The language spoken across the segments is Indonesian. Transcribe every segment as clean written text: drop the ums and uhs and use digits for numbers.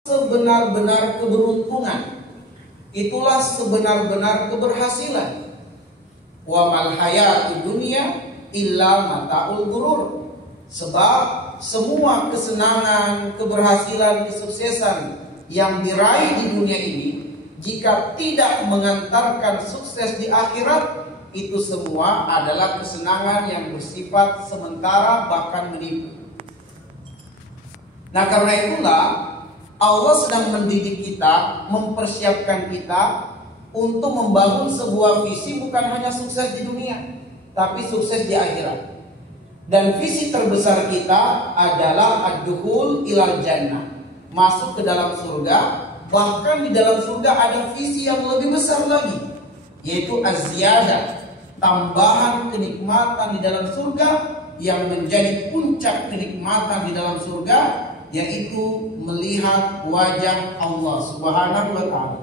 sebenar-benar keberuntungan. Itulah sebenar-benar keberhasilan. Wa mal hayatud dunya illa mataul ghurur. Sebab semua kesenangan, keberhasilan, kesuksesan yang diraih di dunia ini, jika tidak mengantarkan sukses di akhirat, itu semua adalah kesenangan yang bersifat sementara, bahkan menipu. Nah, karena itulah Allah sedang mendidik kita, mempersiapkan kita untuk membangun sebuah visi bukan hanya sukses di dunia, tapi sukses di akhirat. Dan visi terbesar kita adalah ad-dukhul ilal jannah, masuk ke dalam surga. Bahkan di dalam surga ada visi yang lebih besar lagi, yaitu az-ziyadah, tambahan kenikmatan di dalam surga yang menjadi puncak kenikmatan di dalam surga, yaitu melihat wajah Allah Subhanahu wa ta'ala.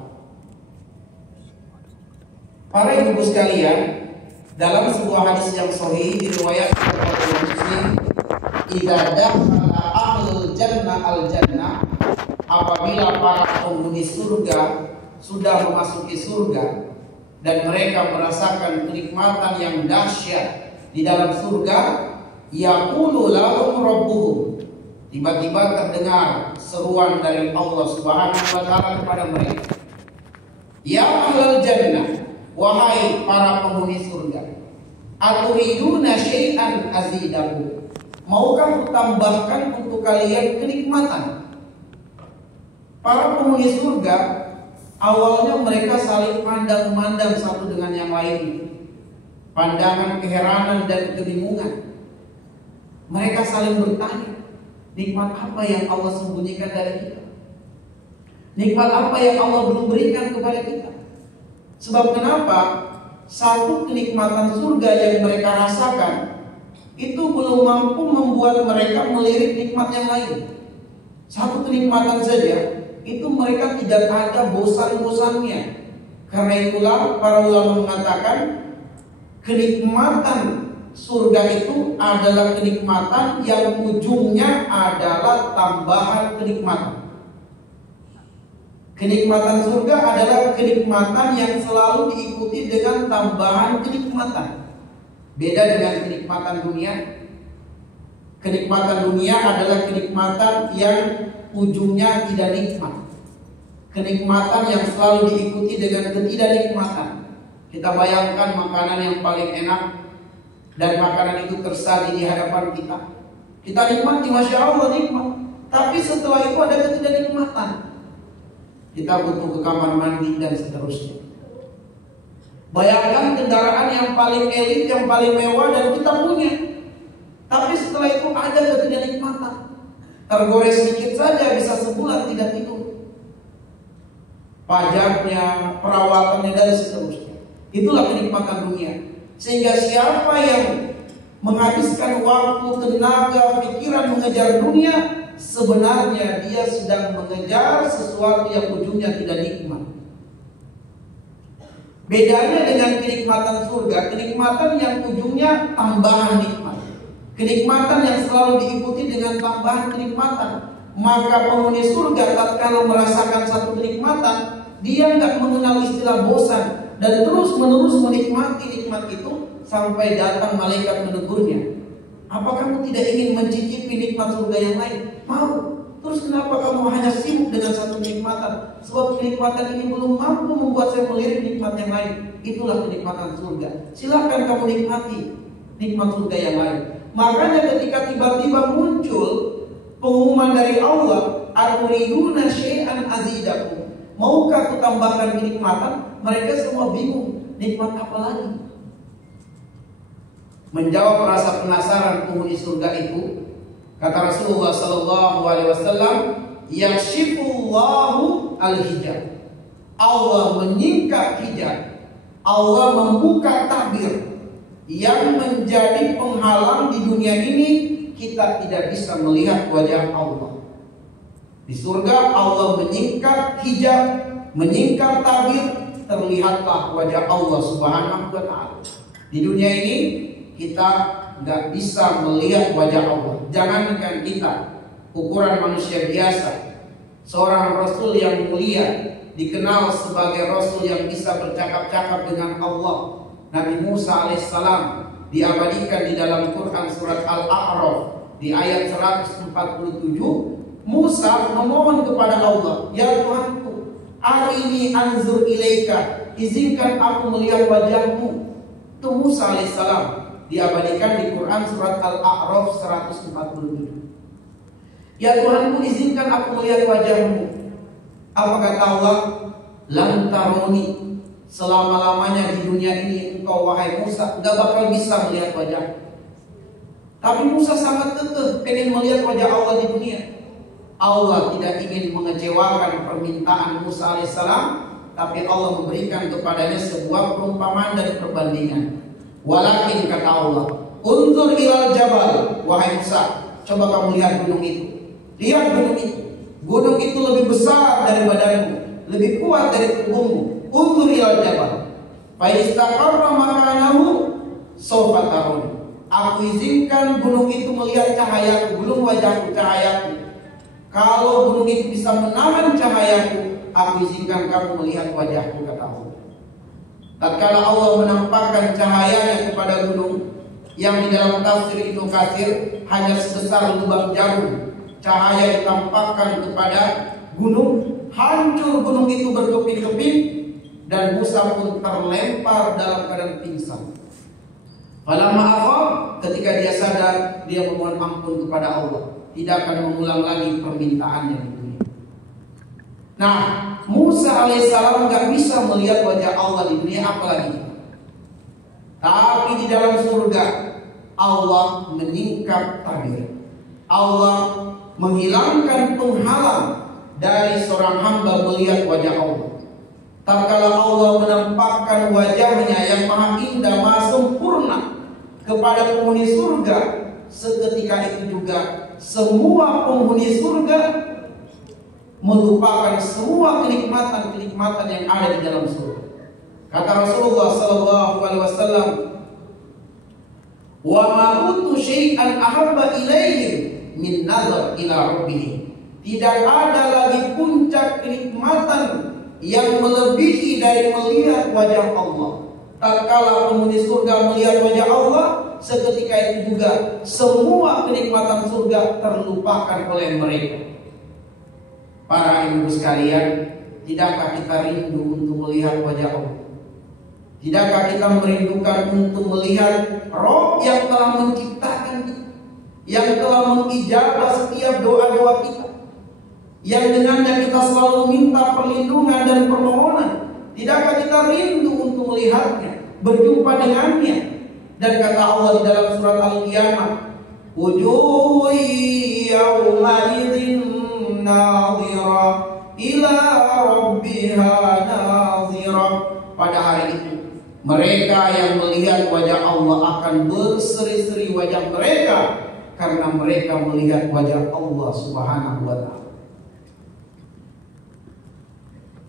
Para ibu sekalian, dalam sebuah hadis yang sahih diriwayatkan oleh Muslim, idza dakhala ahlul jannah al jannah, apabila para penghuni surga sudah memasuki surga dan mereka merasakan kenikmatan yang dahsyat di dalam surga, yaqulu lahum rabbuhum, tiba-tiba terdengar seruan dari Allah Subhanahu wa ta'ala kepada mereka, ya ahlal jannah, wahai para penghuni surga, aturiduna syai'an azidahu, maukah kutambahkan untuk kalian kenikmatan? Para penghuni surga awalnya mereka saling pandang-memandang satu dengan yang lain, pandangan keheranan dan kebingungan. Mereka saling bertanya, nikmat apa yang Allah sembunyikan dari kita? Nikmat apa yang Allah belum berikan kepada kita? Sebab kenapa satu kenikmatan surga yang mereka rasakan itu belum mampu membuat mereka melirik nikmat yang lain. Satu kenikmatan saja itu mereka tidak ada bosan-bosannya. Karena itulah para ulama mengatakan kenikmatan surga itu adalah kenikmatan yang ujungnya adalah tambahan kenikmatan. Kenikmatan surga adalah kenikmatan yang selalu diikuti dengan tambahan kenikmatan. Beda dengan kenikmatan dunia. Kenikmatan dunia adalah kenikmatan yang ujungnya tidak nikmat. Kenikmatan yang selalu diikuti dengan ketidaknikmatan. Kita bayangkan makanan yang paling enak dan makanan itu tersaji di hadapan kita. Kita nikmati, Masya Allah nikmat. Tapi setelah itu ada ketidaknikmatan. Kita butuh ke kamar mandi dan seterusnya. Bayangkan kendaraan yang paling elit, yang paling mewah dan kita punya. Tapi setelah itu ada ketidaknikmatan. Tergores sedikit saja bisa sebulan tidak tidur. Pajaknya, perawatannya dan seterusnya. Itulah kenikmatan dunia. Sehingga siapa yang menghabiskan waktu, tenaga, pikiran mengejar dunia, sebenarnya dia sedang mengejar sesuatu yang ujungnya tidak nikmat. Bedanya dengan kenikmatan surga, kenikmatan yang ujungnya tambahan nikmat, kenikmatan yang selalu diikuti dengan tambahan kenikmatan. Maka penghuni surga tatkala merasakan satu kenikmatan, dia nggak mengenal istilah bosan dan terus menerus menikmati nikmat itu sampai datang malaikat menegurnya. Apa kamu tidak ingin mencicipi nikmat surga yang lain? Mau. Terus kenapa kamu hanya sibuk dengan satu kenikmatan? Sebab kenikmatan ini belum mampu membuat saya melirik nikmat yang lain. Itulah kenikmatan surga. Silakan kamu nikmati nikmat surga yang lain. Makanya ketika tiba-tiba muncul pengumuman dari Allah, aturiduna syai'an azidakum, maukah kutambahkan kenikmatan? Mereka semua bingung, nikmat apa lagi? Menjawab rasa penasaran penghuni surga itu, kata Rasulullah sallallahu alaihi wasallam, yashifullahu al-hijab. Allah menyingkap hijab. Allah membuka tabir yang menjadi penghalang di dunia ini, kita tidak bisa melihat wajah Allah. Di surga Allah menyingkap hijab, menyingkap tabir, terlihatlah wajah Allah Subhanahu wa ta'ala. Di dunia ini kita nggak bisa melihat wajah Allah. Jangankan kita, ukuran manusia biasa seorang Rasul yang mulia, dikenal sebagai Rasul yang bisa bercakap-cakap dengan Allah. Nabi Musa alaihissalam diabadikan di dalam Quran surat Al-A'raf di ayat 147. Musa memohon kepada Allah, "Ya Tuhanku, arini anzur ilaika, izinkan aku melihat wajahmu." Itu Musa alaihissalam diabadikan di Quran surat Al-A'raf 147. "Ya Tuhanku, izinkan aku melihat wajahmu." Apa kata Allah? "Lan taroni, selama-lamanya di dunia ini engkau wahai Musa gak bakal bisa melihat wajah." Tapi Musa sangat kekeh pengen melihat wajah Allah di dunia. Allah tidak ingin mengecewakan permintaan Musa alaihissalam, tapi Allah memberikan kepadanya sebuah perumpamaan dan perbandingan. Walakin kata Allah, "Unzur ilal jabal." Wahai Musa, coba kamu lihat gunung itu. Lihat gunung itu. Gunung itu lebih besar dari badanmu, lebih kuat dari tubuhmu. Unzur ilal jabal. Fa istaqarra makanahu sawfa tarun. Aku izinkan gunung itu melihat cahayaku, belum wajahku, cahayaku. Kalau gunung itu bisa menahan cahayaku, aku izinkan kamu melihat wajahku, kata Allah. Tatkala Allah menampakkan cahayanya kepada gunung, yang di dalam tafsir Ibnu Katsir hanya sebesar lubang jarum, cahaya ditampakkan kepada gunung, hancur gunung itu berkeping-keping, dan Musa pun terlempar dalam keadaan pingsan. Falamma afaq, ketika dia sadar, dia memohon ampun kepada Allah, tidak akan mengulang lagi permintaannya di dunia. Nah, Musa alaihissalam gak bisa melihat wajah Allah di dunia, apalagi. Tapi di dalam surga Allah menyingkap tabir. Allah menghilangkan penghalang dari seorang hamba melihat wajah Allah. Tatkala Allah menampakkan wajahnya yang maha indah, maha sempurna kepada penghuni surga, seketika itu juga semua penghuni surga melupakan semua kenikmatan-kenikmatan yang ada di dalam surga. Kata Rasulullah sallallahu alaihi wasallam, "Wa ma utu syai'an ahabba ilaihim min nazar ila rabbih." Tidak ada lagi puncak kenikmatan yang melebihi dari melihat wajah Allah. Tatkala penghuni surga melihat wajah Allah, seketika itu juga semua kenikmatan surga terlupakan oleh mereka. Para ibu sekalian, tidakkah kita rindu untuk melihat wajah Allah? Tidakkah kita merindukan untuk melihat Rob yang telah menciptakan kita, yang telah mengijabah setiap doa-doa kita, yang dengannya kita selalu minta perlindungan dan permohonan? Tidakkah kita rindu untuk melihatnya, berjumpa dengannya? Dan kata Allah di dalam surat Al-Qiyamah, "Wujuhun yawma idzin nadhirah ila rabbiha nadhirah." Pada hari itu, mereka yang melihat wajah Allah akan berseri-seri wajah mereka, karena mereka melihat wajah Allah Subhanahu wa ta'ala.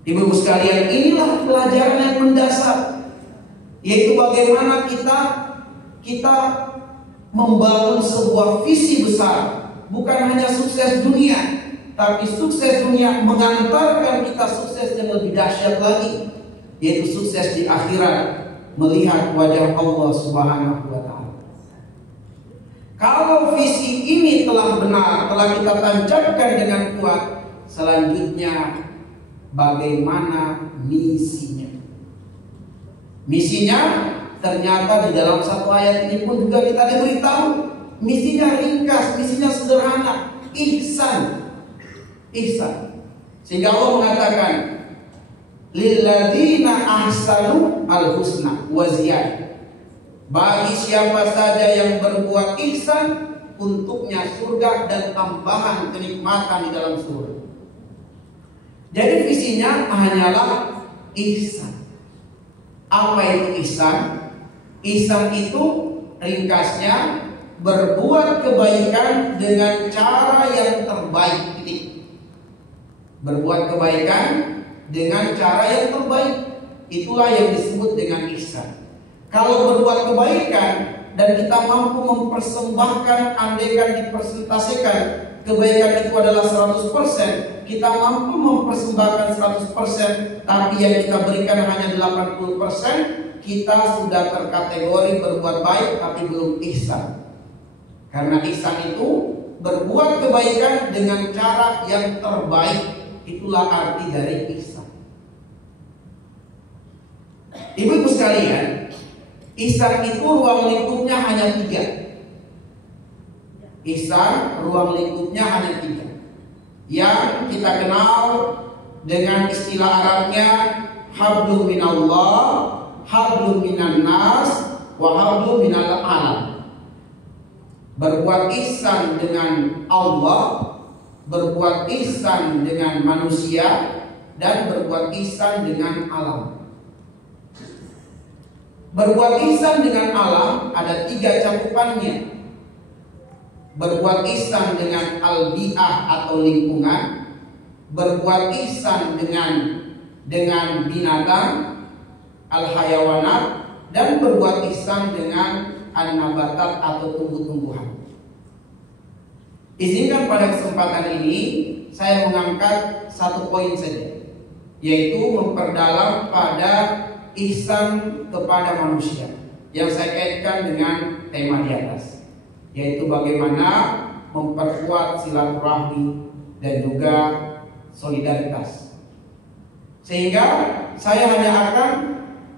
Ibu sekalian, inilah pelajaran yang mendasar, yaitu bagaimana kita membangun sebuah visi besar, bukan hanya sukses dunia, tapi sukses dunia mengantarkan kita sukses yang lebih dahsyat lagi, yaitu sukses di akhirat, melihat wajah Allah Subhanahu wa ta'ala. Kalau visi ini telah benar, telah kita tancapkan dengan kuat, selanjutnya bagaimana misinya? Misinya ternyata di dalam satu ayat ini pun juga kita diberitahu. Misinya ringkas, misinya sederhana, ihsan. Sehingga Allah mengatakan, lilladzina ahsanu al-husna wa ziyadah. Bagi siapa saja yang berbuat ihsan, untuknya surga dan tambahan kenikmatan di dalam surga. Jadi visinya hanyalah ihsan. Apa itu ihsan? Ihsan itu ringkasnya berbuat kebaikan dengan cara yang terbaik. Berbuat kebaikan dengan cara yang terbaik, itulah yang disebut dengan ihsan. Kalau berbuat kebaikan dan kita mampu mempersembahkan, andaikan dipresentasikan kebaikan itu adalah 100%, kita mampu mempersembahkan 100%, tapi yang kita berikan hanya 80%, kita sudah terkategori berbuat baik tapi belum ihsan. Karena ihsan itu berbuat kebaikan dengan cara yang terbaik. Itulah arti dari ihsan. Ibu-ibu sekalian, ihsan itu ruang lingkupnya hanya 3. Ihsan ruang lingkupnya hanya 3, yang kita kenal dengan istilah Arabnya hablum minallah, hablum minan nas, wa hablum minal alam. Berbuat ihsan dengan Allah, berbuat ihsan dengan manusia, dan berbuat ihsan dengan alam. Berbuat ihsan dengan alam ada 3 cakupannya. Berbuat ihsan dengan al-bi'ah atau lingkungan, berbuat ihsan dengan binatang, al-hayawanat, dan berbuat ihsan dengan an-nabatat atau tumbuh-tumbuhan. Izinkan pada kesempatan ini saya mengangkat 1 poin saja, yaitu memperdalam pada ihsan kepada manusia yang saya kaitkan dengan tema di atas, yaitu bagaimana memperkuat silaturahmi dan juga solidaritas. Sehingga saya hanya akan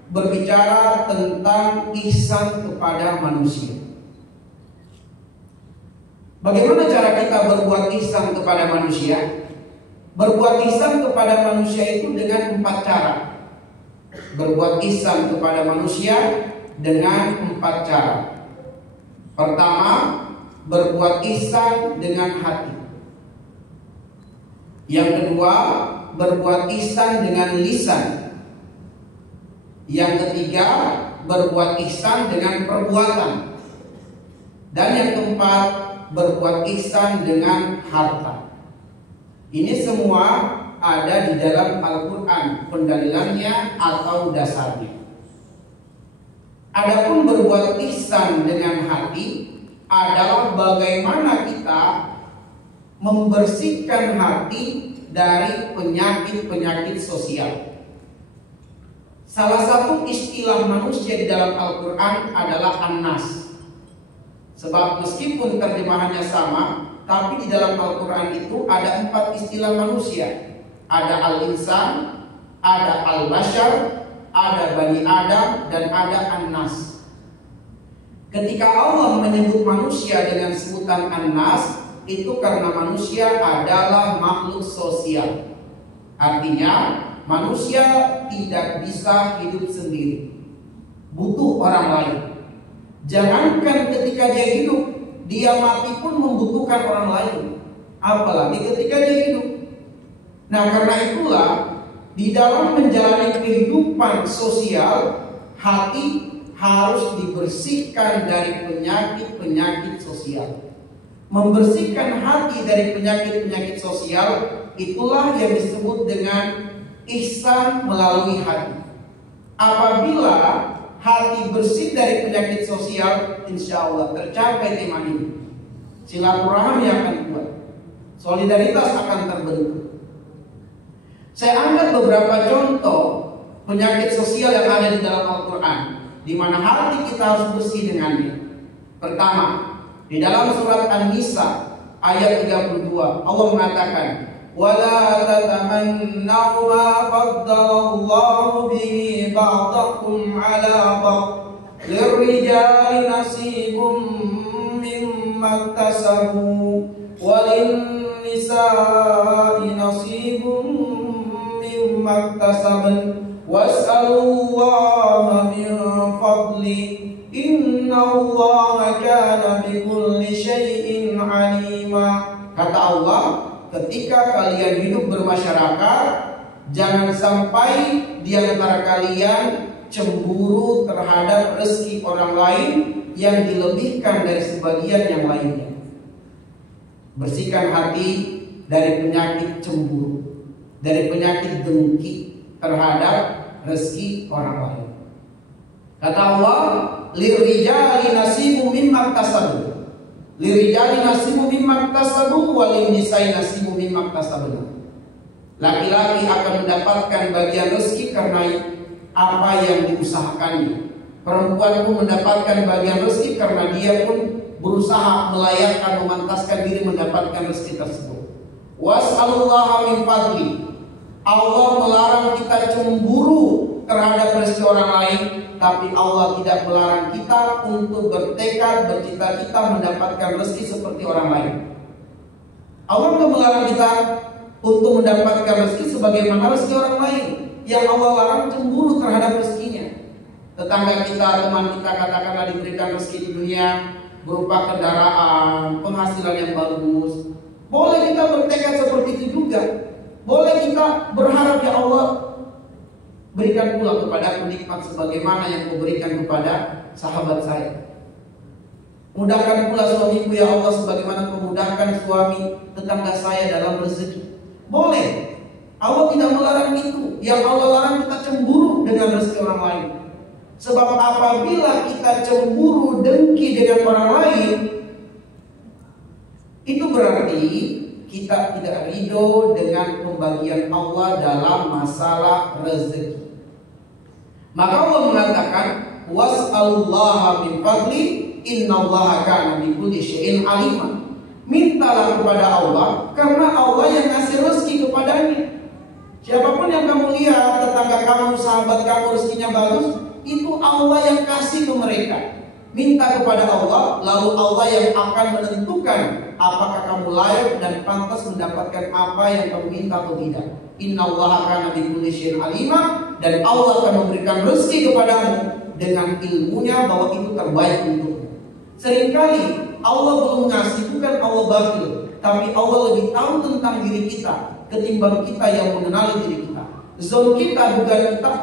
berbicara tentang ihsan kepada manusia. Bagaimana cara kita berbuat ihsan kepada manusia? Berbuat ihsan kepada manusia itu dengan 4 cara. Berbuat ihsan kepada manusia dengan 4 cara. Pertama, berbuat ihsan dengan hati. Yang kedua, berbuat ihsan dengan lisan. Yang ketiga, berbuat ihsan dengan perbuatan. Dan yang keempat, berbuat ihsan dengan harta. Ini semua ada di dalam Al-Quran, pendalilannya atau dasarnya. Adapun berbuat ihsan dengan hati adalah bagaimana kita membersihkan hati dari penyakit-penyakit sosial. Salah satu istilah manusia di dalam Al-Quran adalah an-nas. Sebab meskipun terjemahannya sama, tapi di dalam Al-Quran itu ada 4 istilah manusia. Ada al-insan, ada al-bashar, ada Bani Adam, dan ada an-nas. Ketika Allah menyebut manusia dengan sebutan an-nas, itu karena manusia adalah makhluk sosial. Artinya manusia tidak bisa hidup sendiri, butuh orang lain. Jangankan ketika dia hidup, dia mati pun membutuhkan orang lain, apalagi ketika dia hidup. Nah, karena itulah di dalam menjalani kehidupan sosial, hati harus dibersihkan dari penyakit-penyakit sosial. Membersihkan hati dari penyakit-penyakit sosial, itulah yang disebut dengan ihsan melalui hati. Apabila hati bersih dari penyakit sosial, insya Allah tercapai tema ini. Silaturahmi akan kuat, solidaritas akan terbentuk. Saya angkat beberapa contoh penyakit sosial yang ada di dalam Al-Quran, di mana hati kita harus bersih dengannya. Pertama, di dalam surat An-Nisa ayat 32, Allah mengatakan, وَلَا تَتَمَنَّوْا مَا فَضَّلَ اللَّهُ بِهِ بَعْضَكُمْ عَلَى بَعْضٍ لِلرِّجَالِ نَصِيبٌ مِّمَّا اكْتَسَبُوا وَلِلنِّسَاءِ نَصِيبٌ مِّمَّا اكْتَسَبْنَ وَاسْأَلُوا اللَّهَ مِن فَضْلِهِ إِنَّ اللَّهَ كَانَ بِكُلِّ شَيْءٍ عَلِيمًا. Kata Allah, ketika kalian hidup bermasyarakat, jangan sampai di antara kalian cemburu terhadap rezeki orang lain yang dilebihkan dari sebagian yang lainnya. Bersihkan hati dari penyakit cemburu, dari penyakit dengki terhadap rezeki orang lain. Kata Allah, lirijali nasibum mimma iktasabu. Lirijali nasibu mimma iktasabu wa linnisa'i nasibu mimma iktasabna. Laki-laki akan mendapatkan bagian rezeki karena apa yang diusahakannya. Perempuan pun mendapatkan bagian rezeki karena dia pun berusaha melayakkan, memantaskan diri mendapatkan rezeki tersebut. Was'alullaha min fadli. Allah melarang kita cemburu terhadap rezeki orang lain, tapi Allah tidak melarang kita untuk bertekad, bercita-cita mendapatkan rezeki seperti orang lain. Allah tidak melarang kita untuk mendapatkan rezeki sebagaimana rezeki orang lain. Yang Allah larang cemburu terhadap rezekinya. Tetangga kita, teman kita katakanlah diberikan rezeki di dunia berupa kendaraan, penghasilan yang bagus. Boleh kita bertekad seperti itu juga. Boleh kita berharap, ya Allah, berikan pula kepada nikmat sebagaimana yang Kau berikan kepada sahabat saya. Mudahkan pula suamiku, ya Allah, sebagaimana Kau mudahkan suami tetangga saya dalam rezeki. Boleh. Allah tidak melarang itu. Yang Allah larang kita cemburu dengan rezeki orang lain. Sebab apabila kita cemburu, dengki dengan orang lain, itu berarti kita tidak ridho dengan pembagian Allah dalam masalah rezeki. Maka Allah mengatakan, was'alullaha min fadli innallaha kana bikulli syai'in alima. Mintalah kepada Allah karena Allah yang ngasih rezeki kepadanya. Siapapun yang kamu lihat, tetangga kamu, sahabat kamu rezekinya bagus, itu Allah yang kasih ke mereka. Minta kepada Allah, lalu Allah yang akan menentukan apakah kamu layak dan pantas mendapatkan apa yang kamu minta atau tidak. Innallaha kana bikulli syai'in alima, dan Allah akan memberikan rezeki kepadamu dengan ilmunya bahwa itu terbaik untukmu. Seringkali Allah belum ngasih, bukan Allah bakhil, tapi Allah lebih tahu tentang diri kita ketimbang kita yang mengenali diri kita. Zon kita, dugaan kita,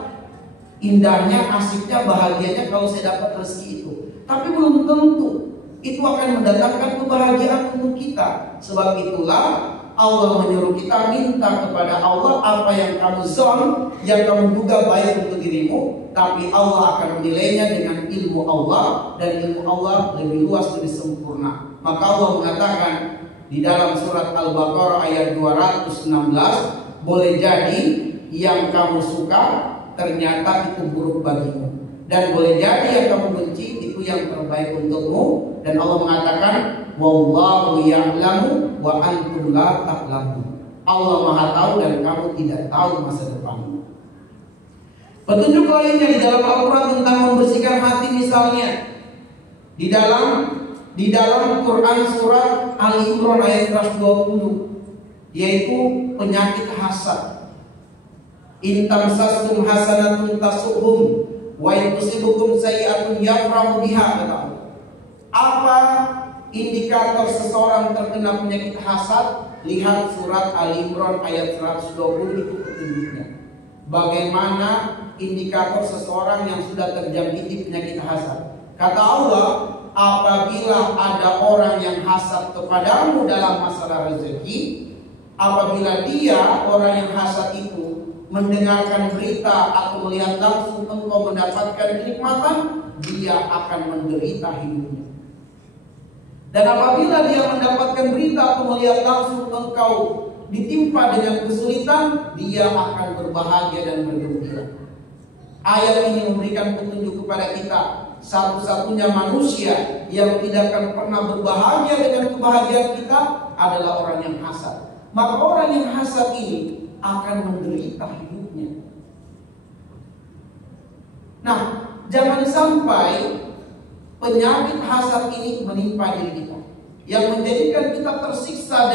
indahnya, asiknya, bahagianya kalau saya dapat rezeki itu. Tapi belum tentu itu akan mendatangkan kebahagiaan untuk kita. Sebab itulah Allah menyuruh kita minta kepada Allah apa yang kamu zon, yang kamu duga baik untuk dirimu, tapi Allah akan menilainya dengan ilmu Allah, dan ilmu Allah lebih luas, lebih sempurna. Maka Allah mengatakan di dalam surat Al-Baqarah ayat 216, boleh jadi yang kamu suka ternyata itu buruk bagimu, dan boleh jadi yang kamu benci itu yang terbaik untukmu. Dan Allah mengatakan, wallahu ya'lamu wa antum la ta'lamun. Allah Maha tahu dan kamu tidak tahu masa depanmu. Petunjuk lainnya di dalam Al-Quran tentang membersihkan hati, misalnya di dalam Quran surat Ali Imran ayat 120, yaitu penyakit hasad. In tamsaskum hasanatun tasuhum wa in tusibukum sayi'atun yafrahu biha. Apa indikator seseorang terkena penyakit hasad? Lihat surat Ali Imran ayat 120, itu petunjuknya. Bagaimana indikator seseorang yang sudah terjangkiti penyakit hasad? Kata Allah, apabila ada orang yang hasad kepadamu dalam masalah rezeki, apabila dia, orang yang hasad itu, mendengarkan berita atau melihat langsung engkau mendapatkan kenikmatan, dia akan menderita hidupnya. Dan apabila dia mendapatkan berita atau melihat langsung engkau ditimpa dengan kesulitan, dia akan berbahagia dan bergembira. Ayat ini memberikan petunjuk kepada kita, satu-satunya manusia yang tidak akan pernah berbahagia dengan kebahagiaan kita adalah orang yang hasad. Maka orang yang hasad ini akan menderita hidupnya. Nah, jangan sampai penyakit hasad ini menimpa diri kita, yang menjadikan kita tersiksa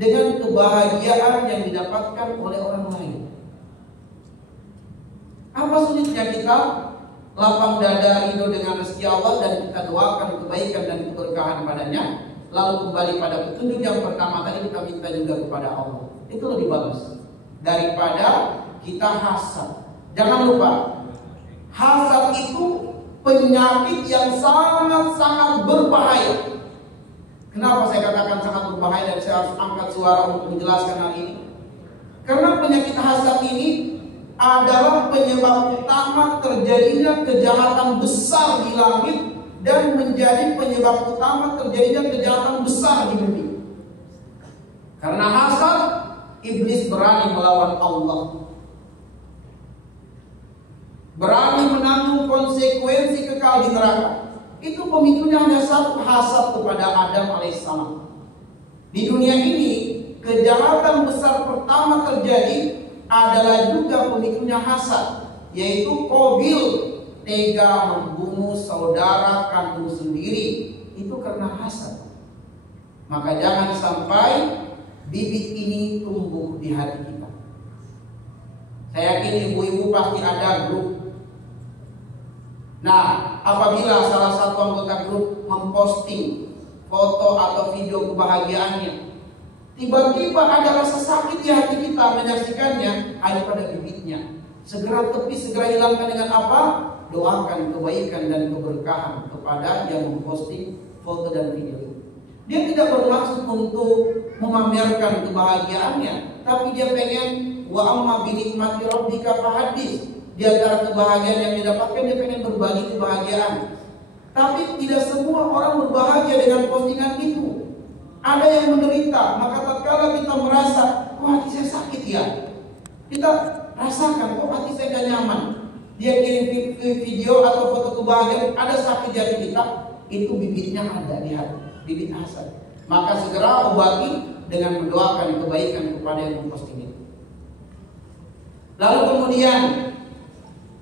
dengan kebahagiaan yang didapatkan oleh orang lain. Apa sulitnya kita lapang dada ridho dengan rezeki Allah dan kita doakan kebaikan dan keberkahan padanya, lalu kembali pada petunjuk yang pertama tadi, kita minta juga kepada Allah. Itu lebih bagus daripada kita hasad. Jangan lupa, hasad itu penyakit yang sangat-sangat berbahaya. Kenapa saya katakan sangat berbahaya dan saya harus angkat suara untuk menjelaskan hal ini? Karena penyakit hasad ini adalah penyebab utama terjadinya kejahatan besar di langit dan menjadi penyebab utama terjadinya kejahatan besar di bumi. Karena hasad, iblis berani melawan Allah, berani menanggung konsekuensi kekal di neraka. Itu pemicunya hanya satu, hasad kepada Adam alaihissalam. Di dunia ini kejahatan besar pertama terjadi adalah juga pemicunya hasad, yaitu Qabil tega membunuh saudara kandung sendiri. Itu karena hasad. Maka jangan sampai bibit ini tumbuh di hati kita. Saya yakin ibu-ibu pasti ada grup. Nah, apabila salah satu anggota grup memposting foto atau video kebahagiaannya, tiba-tiba ada rasa sakit di hati kita menyaksikannya, ayo pada bibitnya segera tepis, segera hilangkan dengan apa? Doakan kebaikan dan keberkahan kepada yang memposting foto dan video itu. Dia tidak bermaksud untuk memamerkan kebahagiaannya, tapi dia pengen wa amma bi nikmati rabbika fahadits. Di antara kebahagiaan yang didapatkan, dia pengen berbagi kebahagiaan. Tapi tidak semua orang berbahagia dengan postingan itu. Ada yang menderita. Maka tatkala kita merasa, oh hati saya sakit ya, kita rasakan, oh hati saya gak nyaman. Dia kirim video atau foto kebahagiaan, ada sakit di hati kita, itu bibitnya ada di hati, bibit hasad. Maka segera obati dengan mendoakan kebaikan kepada yang memposting itu. Lalu kemudian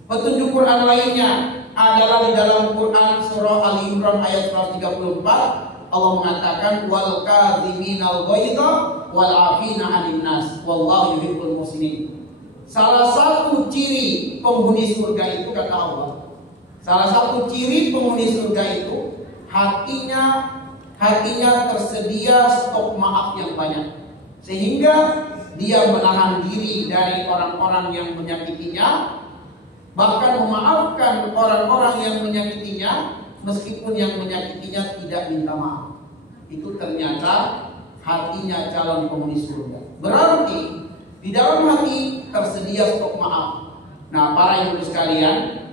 petunjuk Quran lainnya adalah di dalam Quran surah Ali Imran ayat 134. Allah mengatakan wal kadhiminal ghaidha wal 'afina 'anil nas wallahu yuhibbul muhsinin. Salah satu ciri penghuni surga itu, kata Allah, salah satu ciri penghuni surga itu hatinya tersedia stok maaf yang banyak, sehingga dia menahan diri dari orang-orang yang menyakitinya, bahkan memaafkan orang-orang yang menyakitinya, meskipun yang menyakitinya tidak minta maaf. Itu ternyata hatinya calon penghuni surga. Berarti di dalam hati tersedia stok maaf. Nah, para ibu sekalian,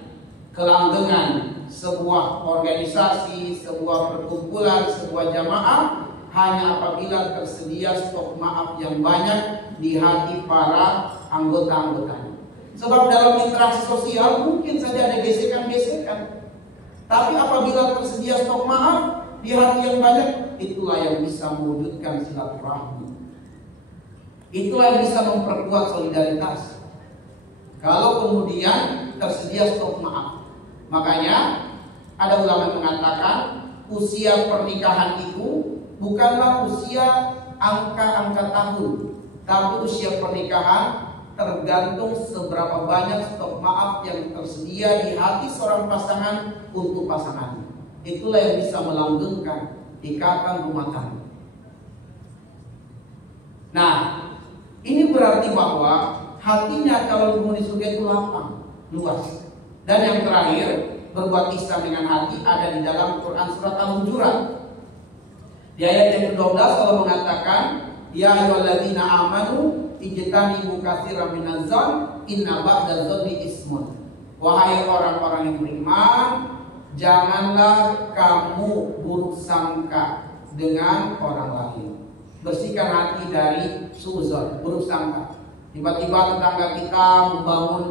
kelanggengan sebuah organisasi, sebuah perkumpulan, sebuah jamaah hanya apabila tersedia stok maaf yang banyak di hati para anggota-anggotanya. Sebab dalam interaksi sosial mungkin saja ada gesekan-gesekan, tapi apabila tersedia stok maaf di hati yang banyak, itulah yang bisa mewujudkan silaturahmi. Itulah yang bisa memperkuat solidaritas. Kalau kemudian tersedia stok maaf. Makanya ada ulama yang mengatakan usia pernikahan itu bukanlah usia angka-angka tahun, tapi usia pernikahan tergantung seberapa banyak stok maaf yang tersedia di hati seorang pasangan untuk pasangannya. Itulah yang bisa melanggengkan ikatan rumah tangga. Nah, ini berarti bahwa hatinya kalau penghuni surga itu lapang, luas. Dan yang terakhir, berbuat ihsan dengan hati ada di dalam Quran surat Al-Hujurat. Di ayat yang ke-12 Allah mengatakan, ya ayyuhalladzina amanu ijtanibu katsiran minaz-dzann inna ba'dadz-dzanni ismun. Wahai orang-orang yang beriman, janganlah kamu buruk sangka dengan orang lain. Bersihkan hati dari suuzon, buruk sangka. Tiba-tiba tetangga kita membangun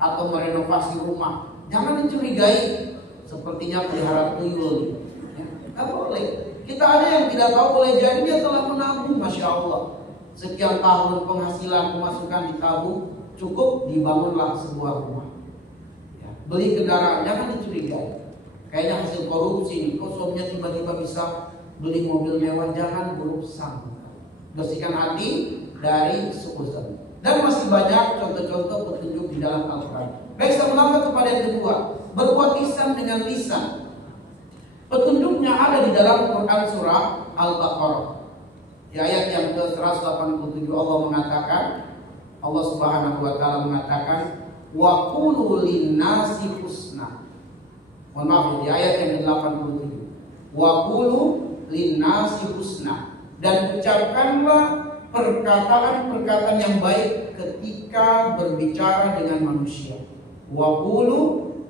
atau merenovasi rumah, jangan dicurigai, sepertinya pelihara tuyul. Tidak boleh. Kita ada yang tidak tahu, boleh jadi dia telah menabung, masya Allah, sekian tahun penghasilan pemasukan ditabung, cukup dibangunlah sebuah rumah. Ya, beli kendaraan, jangan dicurigai. Kayaknya hasil korupsi nih, kok suaminya tiba-tiba bisa beli mobil mewah, jangan buruk sangka. Bersihkan hati dari suuzon. Dan masih banyak contoh-contoh petunjuk di dalam Al-Quran. Baik, saya melangkah kepada yang kedua, berbuat ihsan dengan lisan. Petunjuknya ada di dalam Quran surah Al-Baqarah. Di ayat yang ke-187 Allah mengatakan, Allah Subhanahu wa taala mengatakan, wa qulu lin-nasi husna. Mohon maaf, di ayat yang ke-87. Wa qulu lin-nasi husna. Dan ucapkanlah perkataan-perkataan yang baik ketika berbicara dengan manusia. Wa qulu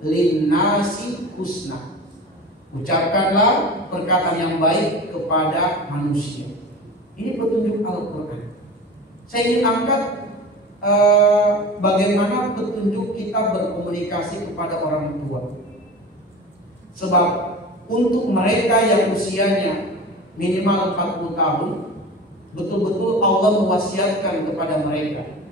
lin-nasi husna. Ucapkanlah perkataan yang baik kepada manusia. Ini petunjuk Al-Quran. Saya ingin angkat bagaimana petunjuk kita berkomunikasi kepada orang tua. Sebab untuk mereka yang usianya minimal 40 tahun, betul-betul Allah mewasiatkan kepada mereka.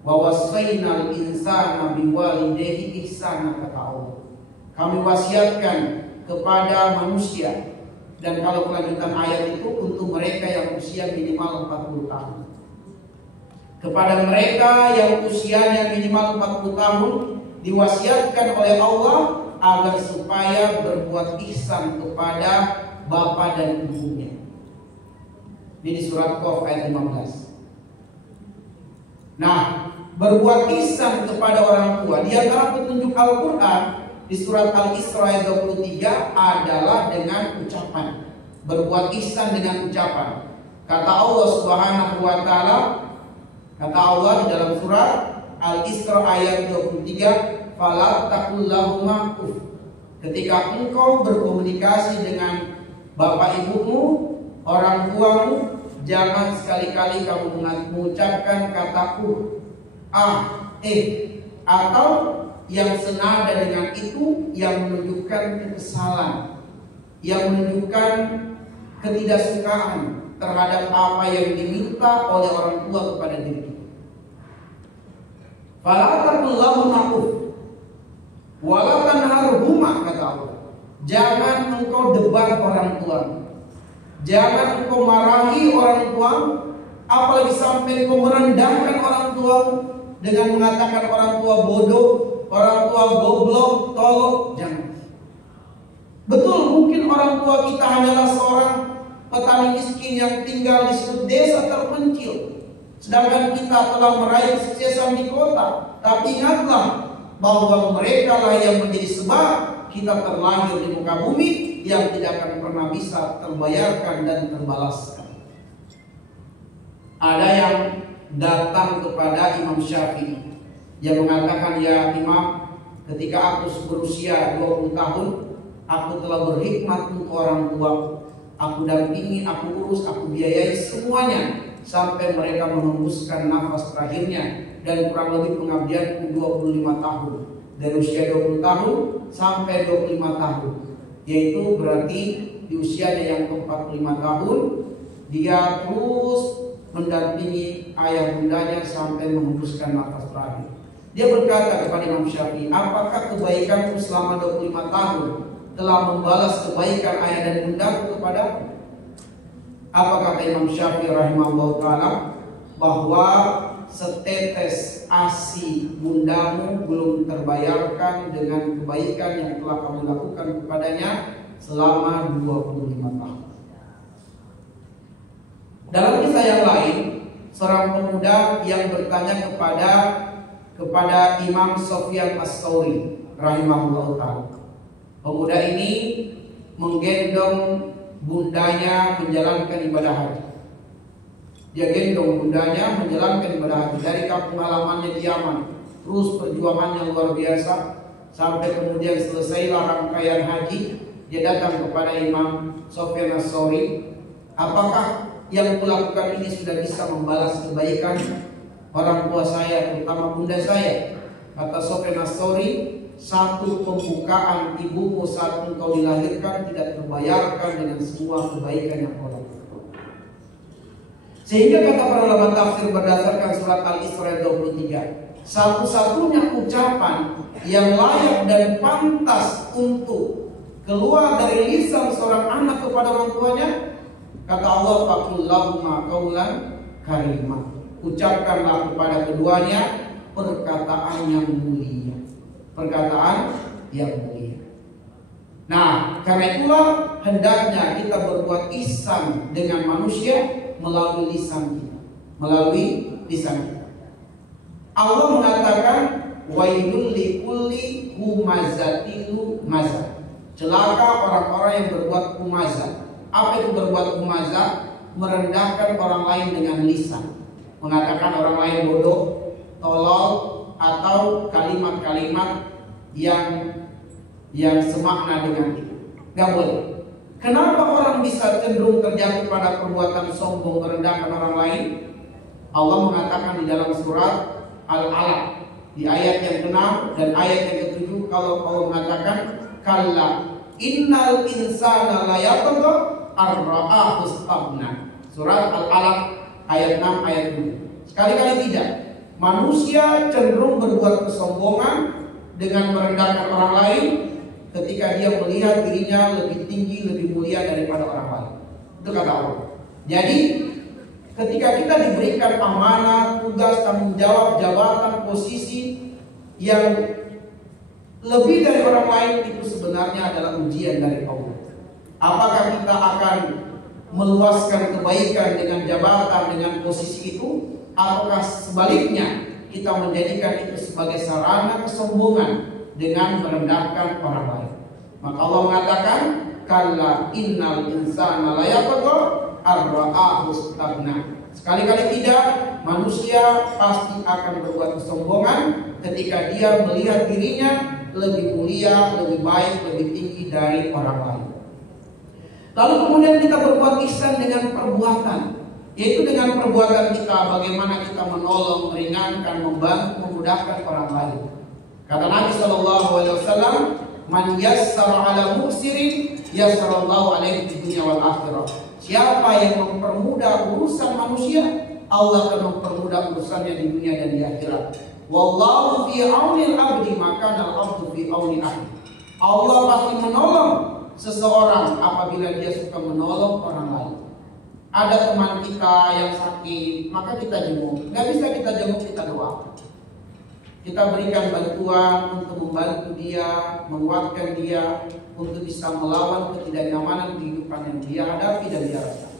Wa wasainal insana biwalidayhi ihsana, kata Allah. Kami wasiatkan kepada manusia, dan kalau kelanjutan ayat itu untuk mereka yang usia minimal 40 tahun. Kepada mereka yang usianya minimal 40 tahun diwasiatkan oleh Allah agar supaya berbuat ihsan kepada bapak dan ibunya. Ini di surat Qaf ayat 15. Nah, berbuat ihsan kepada orang tua di antara petunjuk Al-Quran di surat Al-Isra ayat 23 adalah dengan ucapan. Berbuat ihsan dengan ucapan. Kata Allah Subhanahu wa taala, kata Allah di dalam surat Al-Isra ayat 23, "Fala taqul lahuma uff." Ketika engkau berkomunikasi dengan bapak ibumu, orang tuamu, jangan sekali-kali kamu mengucapkan kata atau yang senada dengan itu yang menunjukkan kekesalan, yang menunjukkan ketidaksukaan terhadap apa yang diminta oleh orang tua kepada diri kita. Fala taqul lahuma uff wala tanharhuma, kata Allah. Jangan engkau debat orang tua, jangan engkau marahi orang tua, apalagi sampai engkau merendahkan orang tua dengan mengatakan orang tua bodoh, orang tua goblok, tolol. Jangan. Betul, mungkin orang tua kita hanyalah seorang petani miskin yang tinggal di suatu desa terpencil, sedangkan kita telah meraih kesuksesan di kota. Tapi ingatlah bahwa mereka lah yang menjadi sebab kita terlahir di muka bumi yang tidak akan pernah bisa terbayarkan dan terbalaskan. Ada yang datang kepada Imam Syafi'i yang mengatakan, "Ya Imam, ketika aku berusia 20 tahun, aku telah berkhidmat untuk orang tua. Aku dampingi, aku urus, aku biayai semuanya sampai mereka menghembuskan nafas terakhirnya. Dan kurang lebih pengabdianku 25 tahun. Dari usia 20 tahun sampai 25 tahun. Yaitu berarti di usianya yang ke-45 tahun, dia terus mendampingi ayah bundanya sampai menghembuskan nafas terakhir. Dia berkata kepada Imam Syafi'i, apakah kebaikanku selama 25 tahun telah membalas kebaikan ayah dan bundaku kepadaku? Apa kata Imam Syafi'i rahimahullah ta'ala? Bahwa setetes ASI bundamu belum terbayarkan dengan kebaikan yang telah kamu lakukan kepadanya selama 25 tahun. Dalam kisah yang lain, seorang pemuda yang bertanya kepada Imam Sufyan Ats-Tsauri rahimahullah ta'ala. Pemuda ini menggendong bundanya menjalankan ibadah haji. Dia gendong bundanya menjalankan ibadah haji dari kampung halamannya di Yaman. Terus perjuangannya luar biasa sampai kemudian selesailah rangkaian haji. Dia datang kepada Imam Sufyan Ats-Tsauri, apakah yang kulakukan ini sudah bisa membalas kebaikan orang tua saya, terutama bunda saya? Kata Sufyan Ats-Tsauri, satu pembukaan ibumu saat engkau dilahirkan tidak terbayarkan dengan semua kebaikan yang kau lakukan. Sehingga kata para ulama tafsir berdasarkan surat Al-Isra 23, satu-satunya ucapan yang layak dan pantas untuk keluar dari lisan seorang anak kepada orang tuanya, kata Allah, faqul lahuma qaulan karima. Ucapkanlah kepada keduanya perkataan yang mulia. Perkataan yang mulia. Nah, karena itulah hendaknya kita berbuat ihsan dengan manusia melalui lisan kita. Melalui lisan kita. Allah mengatakan wailul likulli humazatin lumazah. Celaka orang-orang yang berbuat humazah. Apa itu berbuat humazah? Merendahkan orang lain dengan lisan. Mengatakan orang lain bodoh, tolol, atau kalimat-kalimat yang semakna dengan itu. Nggak boleh. Kenapa orang bisa cenderung terjatuh pada perbuatan sombong, merendahkan orang lain? Allah mengatakan di dalam surat Al-Alaq di ayat yang ke-6 dan ayat yang ke-7, kalau Allah mengatakan kalla innal insana la yatgha ar-ra'ahu istaghna. Surat Al-Alaq ayat 6 ayat 7. Sekali-kali tidak. Manusia cenderung berbuat kesombongan dengan merendahkan orang lain ketika dia melihat dirinya lebih tinggi, lebih mulia daripada orang lain. Itu kata Allah. Jadi ketika kita diberikan amanah, tugas, tanggung jawab, jabatan, posisi yang lebih dari orang lain, itu sebenarnya adalah ujian dari Allah. Apakah kita akan meluaskan kebaikan dengan jabatan, dengan posisi itu, ataukah sebaliknya kita menjadikan itu sebagai sarana kesombongan dengan merendahkan orang lain? Maka Allah mengatakan kalla innal insana la yatgha ar-ra'ahu istaghna. Sekali-kali tidak, manusia pasti akan berbuat kesombongan ketika dia melihat dirinya lebih mulia, lebih baik, lebih tinggi dari orang lain. Lalu kemudian kita berbuat ihsan dengan perbuatan, yaitu dengan perbuatan kita bagaimana kita menolong, meringankan, membantu, memudahkan orang lain. Kata Nabi SAW, man yassara ala muksirin yassarallahu alaihi fid dunya wal akhirah. Siapa yang mempermudah urusan manusia, Allah akan mempermudah urusannya di dunia dan di akhirat. Wallahu fi aunil abdi maka al-abdu fi auni akhi. Allah pasti menolong seseorang apabila dia suka menolong orang lain. Ada teman kita yang sakit, maka kita jenguk. Nggak bisa kita jenguk, kita doa. Kita berikan bantuan untuk membantu dia, menguatkan dia, untuk bisa melawan ketidaknyamanan kehidupan yang dia hadapi dan dia rasakan.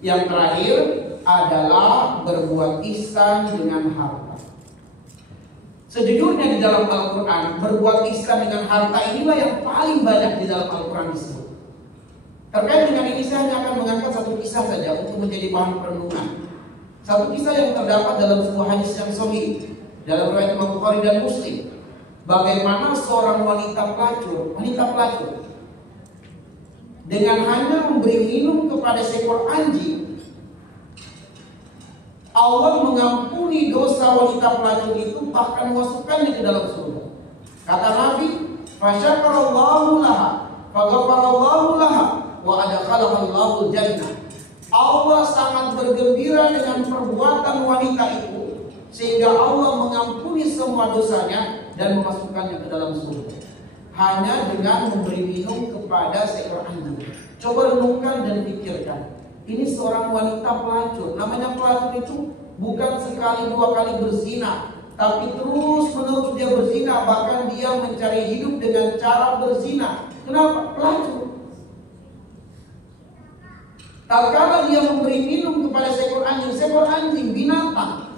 Yang terakhir adalah berbuat ihsan dengan harta. Sejujurnya di dalam Al-Quran, berbuat ihsan dengan harta inilah yang paling banyak di dalam Al-Quran disebut. Terkait dengan ini saya hanya akan mengangkat satu kisah saja untuk menjadi bahan perenungan. Satu kisah yang terdapat dalam sebuah hadis yang sahih dalam riwayat Imam Bukhari dan Muslim. Bagaimana seorang wanita pelacur dengan hanya memberi minum kepada seekor anjing, Allah mengampuni dosa wanita pelacur itu, bahkan memasukkannya ke dalam surga. Kata Nabi, "Fasyakarallahu laha, faghafarallahu laha, wa adkhalallahu jannah." Allah sangat bergembira dengan perbuatan wanita itu, sehingga Allah mengampuni semua dosanya dan memasukkannya ke dalam surga. Hanya dengan memberi minum kepada seekor anjing. Coba renungkan dan pikirkan. Ini seorang wanita pelacur. Namanya pelacur itu bukan sekali dua kali berzina, tapi terus menerus dia berzina. Bahkan dia mencari hidup dengan cara berzina. Kenapa? Pelacur. Tatkala dia memberi minum kepada seekor anjing binatang.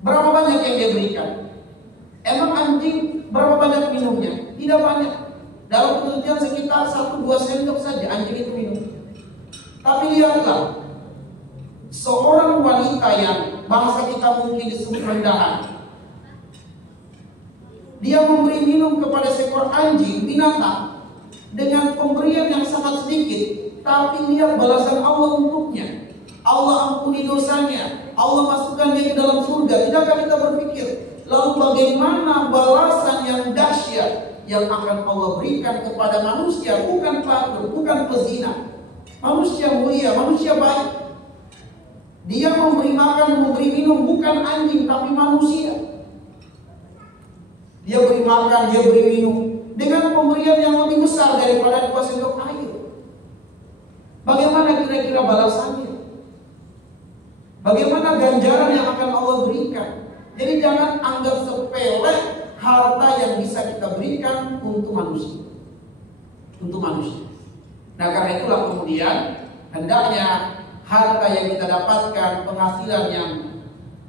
Berapa banyak yang dia berikan? Emang anjing berapa banyak minumnya? Tidak banyak. Dalam penelitian sekitar 1-2 sendok saja anjing itu minum. Tapi lihatlah, seorang wanita yang bahasa kita mungkin disebut rendahan, dia memberi minum kepada seekor anjing binatang dengan pemberian yang sangat sedikit, tapi lihat balasan Allah untuknya. Allah ampuni dosanya, Allah masukkan dia ke dalam surga. Tidakkah kita berpikir, lalu bagaimana balasan yang dahsyat yang akan Allah berikan kepada manusia? Bukan pelacur, bukan pezina, manusia mulia, manusia baik. Dia memberi makan, memberi minum bukan anjing tapi manusia. Dia beri makan, dia beri minum dengan pemberian yang lebih besar daripada 2 sendok air. Bagaimana kira-kira balasannya? Bagaimana ganjaran yang akan Allah berikan? Jadi jangan anggap sepele harta yang bisa kita berikan untuk manusia. Nah, karena itulah kemudian hendaknya harta yang kita dapatkan, penghasilan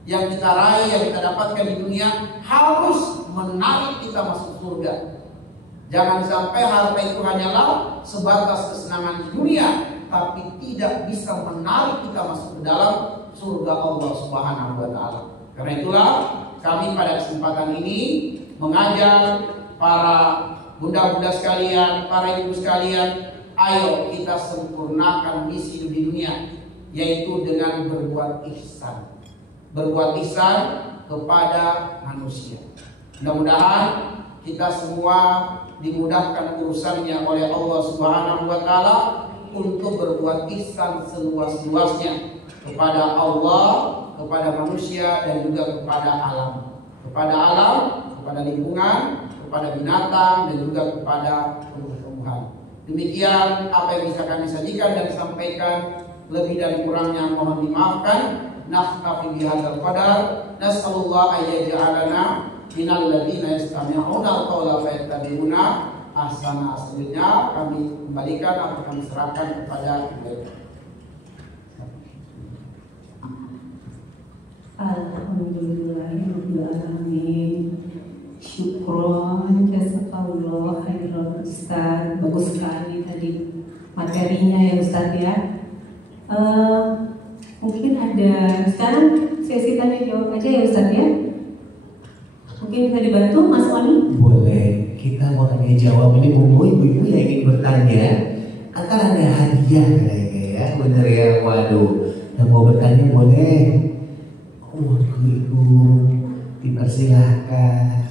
yang kita raih, yang kita dapatkan di dunia harus menarik kita masuk surga. Jangan sampai harta itu hanyalah sebatas kesenangan di dunia, tapi tidak bisa menarik kita masuk ke dalam surga Allah Subhanahu wa taala. Karena itulah kami pada kesempatan ini mengajak para bunda-bunda sekalian, para ibu sekalian, ayo kita sempurnakan misi di dunia, yaitu dengan berbuat ihsan. Berbuat ihsan kepada manusia. Mudah-mudahan kita semua dimudahkan urusannya oleh Allah Subhanahu wa taala untuk berbuat ihsan seluas-luasnya kepada Allah, kepada manusia, dan juga kepada alam. Kepada alam, kepada lingkungan, kepada binatang, dan juga kepada tumbuh-tumbuhan. Demikian apa yang bisa kami sajikan dan sampaikan. Lebih dan kurangnya mohon dimaafkan. Naktafi bihadzal qadar. Nas'alullah ayyaj'alana minal ladzina yastami'una al-qawla fayattabi'una ahsana. Selanjutnya kami kembalikan atau kami serahkan kepada beliau. Alhamdulillahirabbil alamin. Syukron, jazakallah khairan Ustaz. Bagus sekali tadi materinya ya Ustaz ya. Mungkin ada sekarang sesi tanya jawab aja ya Ustaz ya. Mungkin bisa dibantu Mas Wani? Boleh, kita mau tanya jawab. Ini ibu-ibu yang ingin bertanya akan ada hadiah kayaknya ya. Bener ya, waduh. Yang mau bertanya boleh. Ibu dipersilahkan.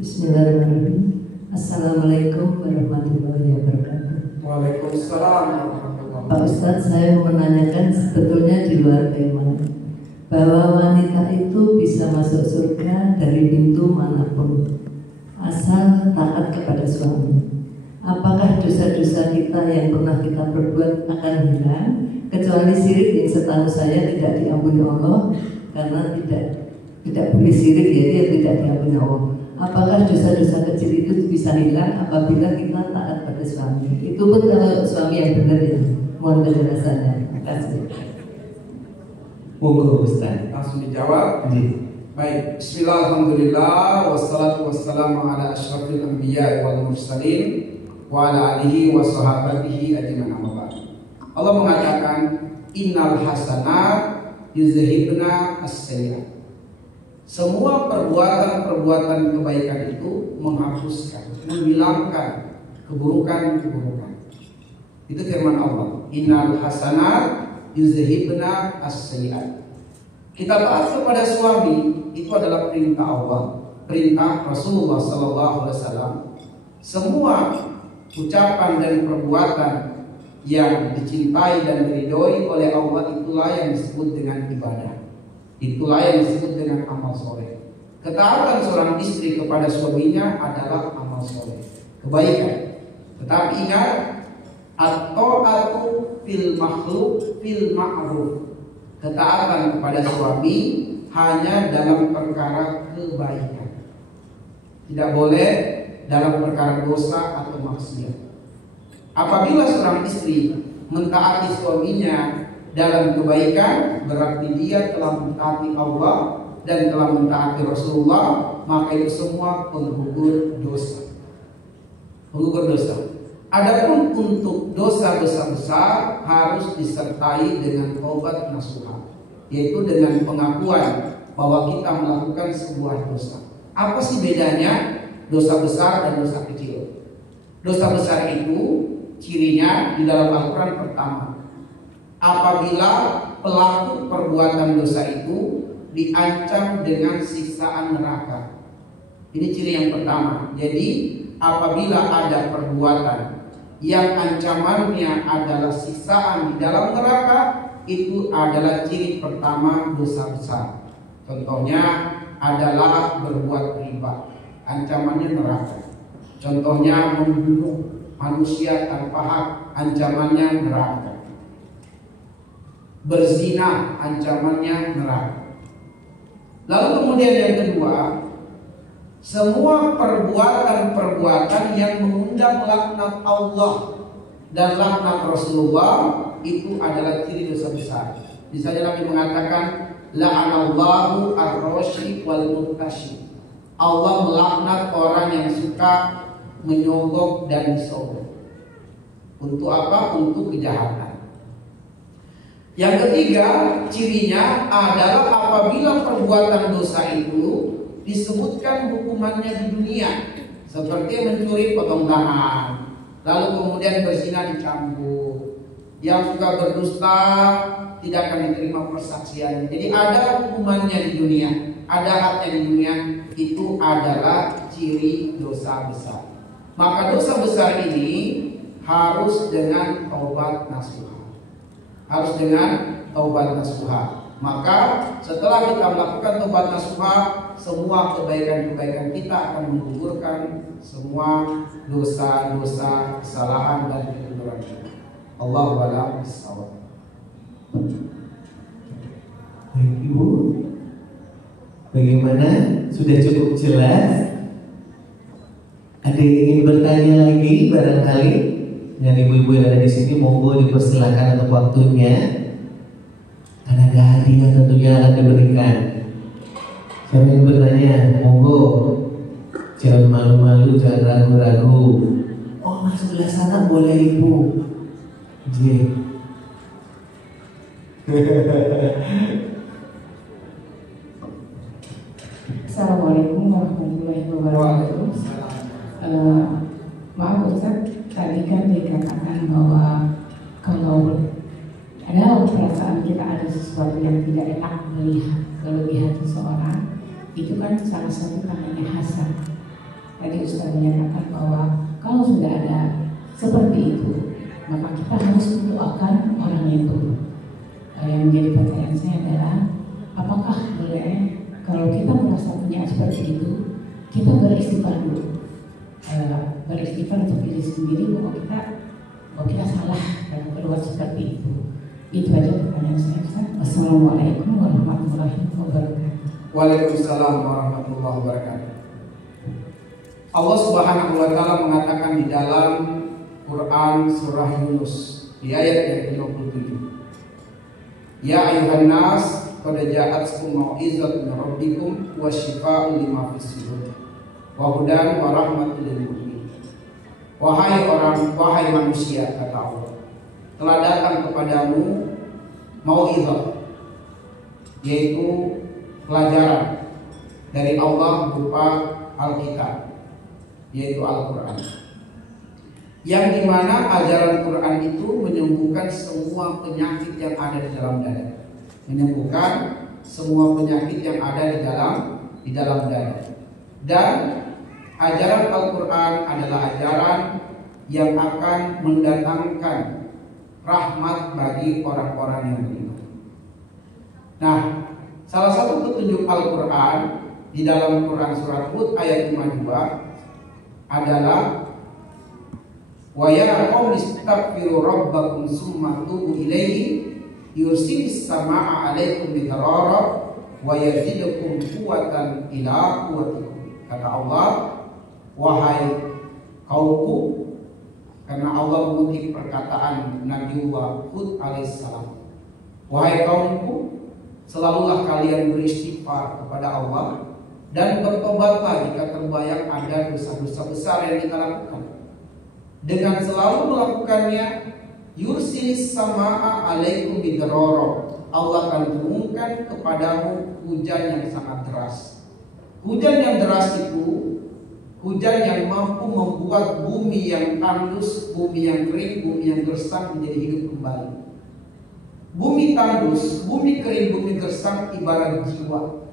Bismillahirrahmanirrahim. Assalamualaikum warahmatullahi wabarakatuh. Waalaikumsalam warahmatullahi Pak Ustadz, saya mau menanyakan sebetulnya di luar tema bahwa wanita itu bisa masuk surga dari pintu manapun asal taat kepada suami. Apakah dosa-dosa kita yang pernah kita perbuat akan hilang kecuali syirik yang setahu saya tidak diampuni Allah karena tidak boleh syirik ya, dia tidak diampuni Allah. Apakah dosa-dosa kecil itu bisa hilang apabila kita taat pada suami? Itu pun kalau suami yang benar ya. Mohon penjelasannya. Terima kasih. Monggo Ustaz. Langsung dijawab. Baik, bismillah, alhamdulillah, wassalatu wassalamu ala asyrafil anbiya wal mursalin wa ala alihi wa sahabatihi ajmain amma ba'd. Allah mengatakan innal hasanat yuzhibna as-sayyi'at. Semua perbuatan-perbuatan kebaikan itu menghapuskan, menghilangkan keburukan-keburukan. Itu firman Allah. Innal hasanat yuzhibna as-sayyi'at. Kita taat kepada suami itu adalah perintah Allah, perintah Rasulullah SAW. Semua ucapan dan perbuatan yang dicintai dan diridhoi oleh Allah itulah yang disebut dengan ibadah. Itulah yang disebut dengan amal soleh. Ketaatan seorang istri kepada suaminya adalah amal soleh, kebaikan. Tetapi ingat, at-ta'atu fil makhluk fil ma'ruf. Ketaatan kepada suami hanya dalam perkara kebaikan. Tidak boleh dalam perkara dosa atau maksiat. Apabila seorang istri mentaati suaminya dalam kebaikan, berarti dia telah mentaati Allah dan telah mentaati Rasulullah, maka itu semua penggugur dosa. Penggugur dosa. Adapun untuk dosa-dosa besar harus disertai dengan taubat nasuha, yaitu dengan pengakuan bahwa kita melakukan sebuah dosa. Apa sih bedanya dosa besar dan dosa kecil? Dosa besar itu cirinya di dalam Al-Quran pertama, apabila pelaku perbuatan dosa itu diancam dengan siksaan neraka. Ini ciri yang pertama. Jadi apabila ada perbuatan yang ancamannya adalah siksaan di dalam neraka, itu adalah ciri pertama dosa besar. Contohnya adalah berbuat riba, ancamannya neraka. Contohnya membunuh manusia tanpa hak, ancamannya neraka. Berzina, ancamannya neraka. Lalu kemudian yang kedua, semua perbuatan-perbuatan yang mengundang laknat Allah dan laknat Rasulullah itu adalah ciri dosa besar. Misalnya Nabi mengatakan la'anallahu ar-rashi wal murtashi. Allah melaknat orang yang suka menyogok dan disogok. Untuk apa? Untuk kejahatan. Yang ketiga, cirinya adalah apabila perbuatan dosa itu disebutkan hukumannya di dunia, seperti mencuri potong tangan, lalu kemudian berzina dicambuk, yang suka berdusta tidak akan diterima persaksian. Jadi ada hukumannya di dunia, ada haknya di dunia. Itu adalah ciri dosa besar. Maka dosa besar ini harus dengan taubat nasuha. Harus dengan taubat nasuha. Maka setelah kita melakukan taubat nasuha, semua kebaikan-kebaikan kita akan menggugurkan semua dosa-dosa, kesalahan dan kemunduran kita. Allahu a'lam bishawab. Baik Ibu, bagaimana? Sudah cukup jelas? Ada yang ingin bertanya lagi barangkali? Dengan ibu-ibu yang ada di sini, monggo dipersilakan untuk waktunya. Karena ada hadiah tentunya akan diberikan. Siapa yang bertanya? Monggo. Jangan malu-malu, jangan ragu-ragu. Oh, masuk sebelah sana boleh Ibu. J. Assalamualaikum warahmatullahi wabarakatuh. Maaf Ustaz, tadi kan dikatakan bahwa kalau ada perasaan kita ada sesuatu yang tidak enak melihat kelebihan seseorang, itu kan salah satu namanya hasad. Tadi Ustaz menyatakan bahwa kalau sudah ada seperti itu, maka kita harus mendoakan orang itu. Yang menjadi pertanyaan saya adalah, apakah boleh kalau kita merasa punya seperti itu, kita beristighfar dulu, beristighfar untuk diri sendiri bahwa kita salah dan berbuat seperti itu. Itu aja pertanyaan saya. Wassalamualaikum warahmatullahi wabarakatuh. Waalaikumsalam warahmatullahi wabarakatuh. Allah Subhanahu wa taala mengatakan di dalam Quran surah Yunus di ayat yang ke-27. Ya ayuhan nas, qad ja'atkum mau'izatun min rabbikum wa syifaa'un lima fis sudur wa hudan wa rahmatul lil mu'minin. Wahai manusia, kata Allah, telah datang kepadamu mau'izah, yaitu pelajaran dari Allah berupa Alkitab, yaitu Al-Quran, yang dimana ajaran Quran itu menyembuhkan semua penyakit yang ada di dalam dada, menyembuhkan semua penyakit yang ada di dalam dada. Dan ajaran Al-Quran adalah ajaran yang akan mendatangkan rahmat bagi orang-orang yang beriman. Nah, salah satu petunjuk Al-Quran di dalam Quran surat Hud ayat 52 adalah wa ya qaumi istaghfiru rabbakum tsumma tubu ilaihi yursilis samaa'a 'alaikum bidarara wa yazidukum quwwatan ila quwwatikum. Kata Allah, wahai kaumku, karena Allah mengutip perkataan Nabiullah Hud alaihissalam, wahai kaumku, selalulah kalian beristighfar kepada Allah dan bertobatlah jika terbayang ada dosa-dosa besar yang kita lakukan. Dengan selalu melakukannya, yursilis samaa'a 'alaikum bidarara, Allah akan turunkan kepadamu hujan yang sangat deras. Hujan yang deras itu hujan yang mampu membuat bumi yang tandus, bumi yang kering, bumi yang gersang menjadi hidup kembali. Bumi tandus, bumi kering, bumi gersang ibarat jiwa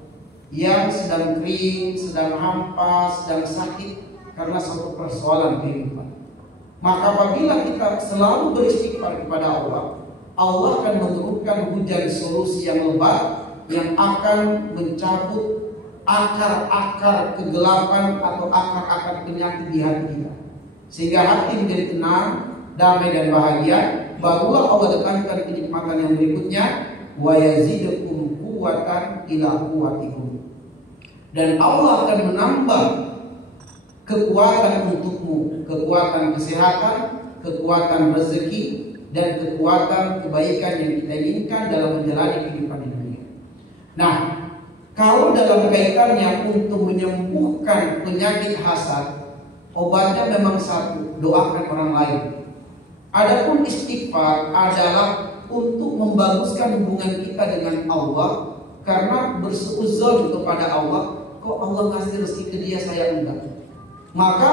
yang sedang kering, sedang hampa, sedang sakit karena suatu persoalan kehidupan. Maka apabila kita selalu beristighfar kepada Allah, Allah akan menurunkan hujan solusi yang lebat yang akan mencabut akar-akar kegelapan atau akar-akar penyakit di hati kita, sehingga hati menjadi tenang, damai dan bahagia. Barulah Allah datangkan kenikmatan yang berikutnya, wa yazidukum quwwatan ila quwwatikum, dan Allah akan menambah kekuatan untukmu, kekuatan kesehatan, kekuatan rezeki, dan kekuatan kebaikan yang kita inginkan dalam menjalani kehidupan di dunia. Nah, kalau dalam kaitannya untuk menyembuhkan penyakit hasad, obatnya memang satu, doakan orang lain. Adapun istighfar adalah untuk membaguskan hubungan kita dengan Allah, karena bersuudzon kepada Allah, kok Allah ngasih rezeki ke dia, saya enggak. Maka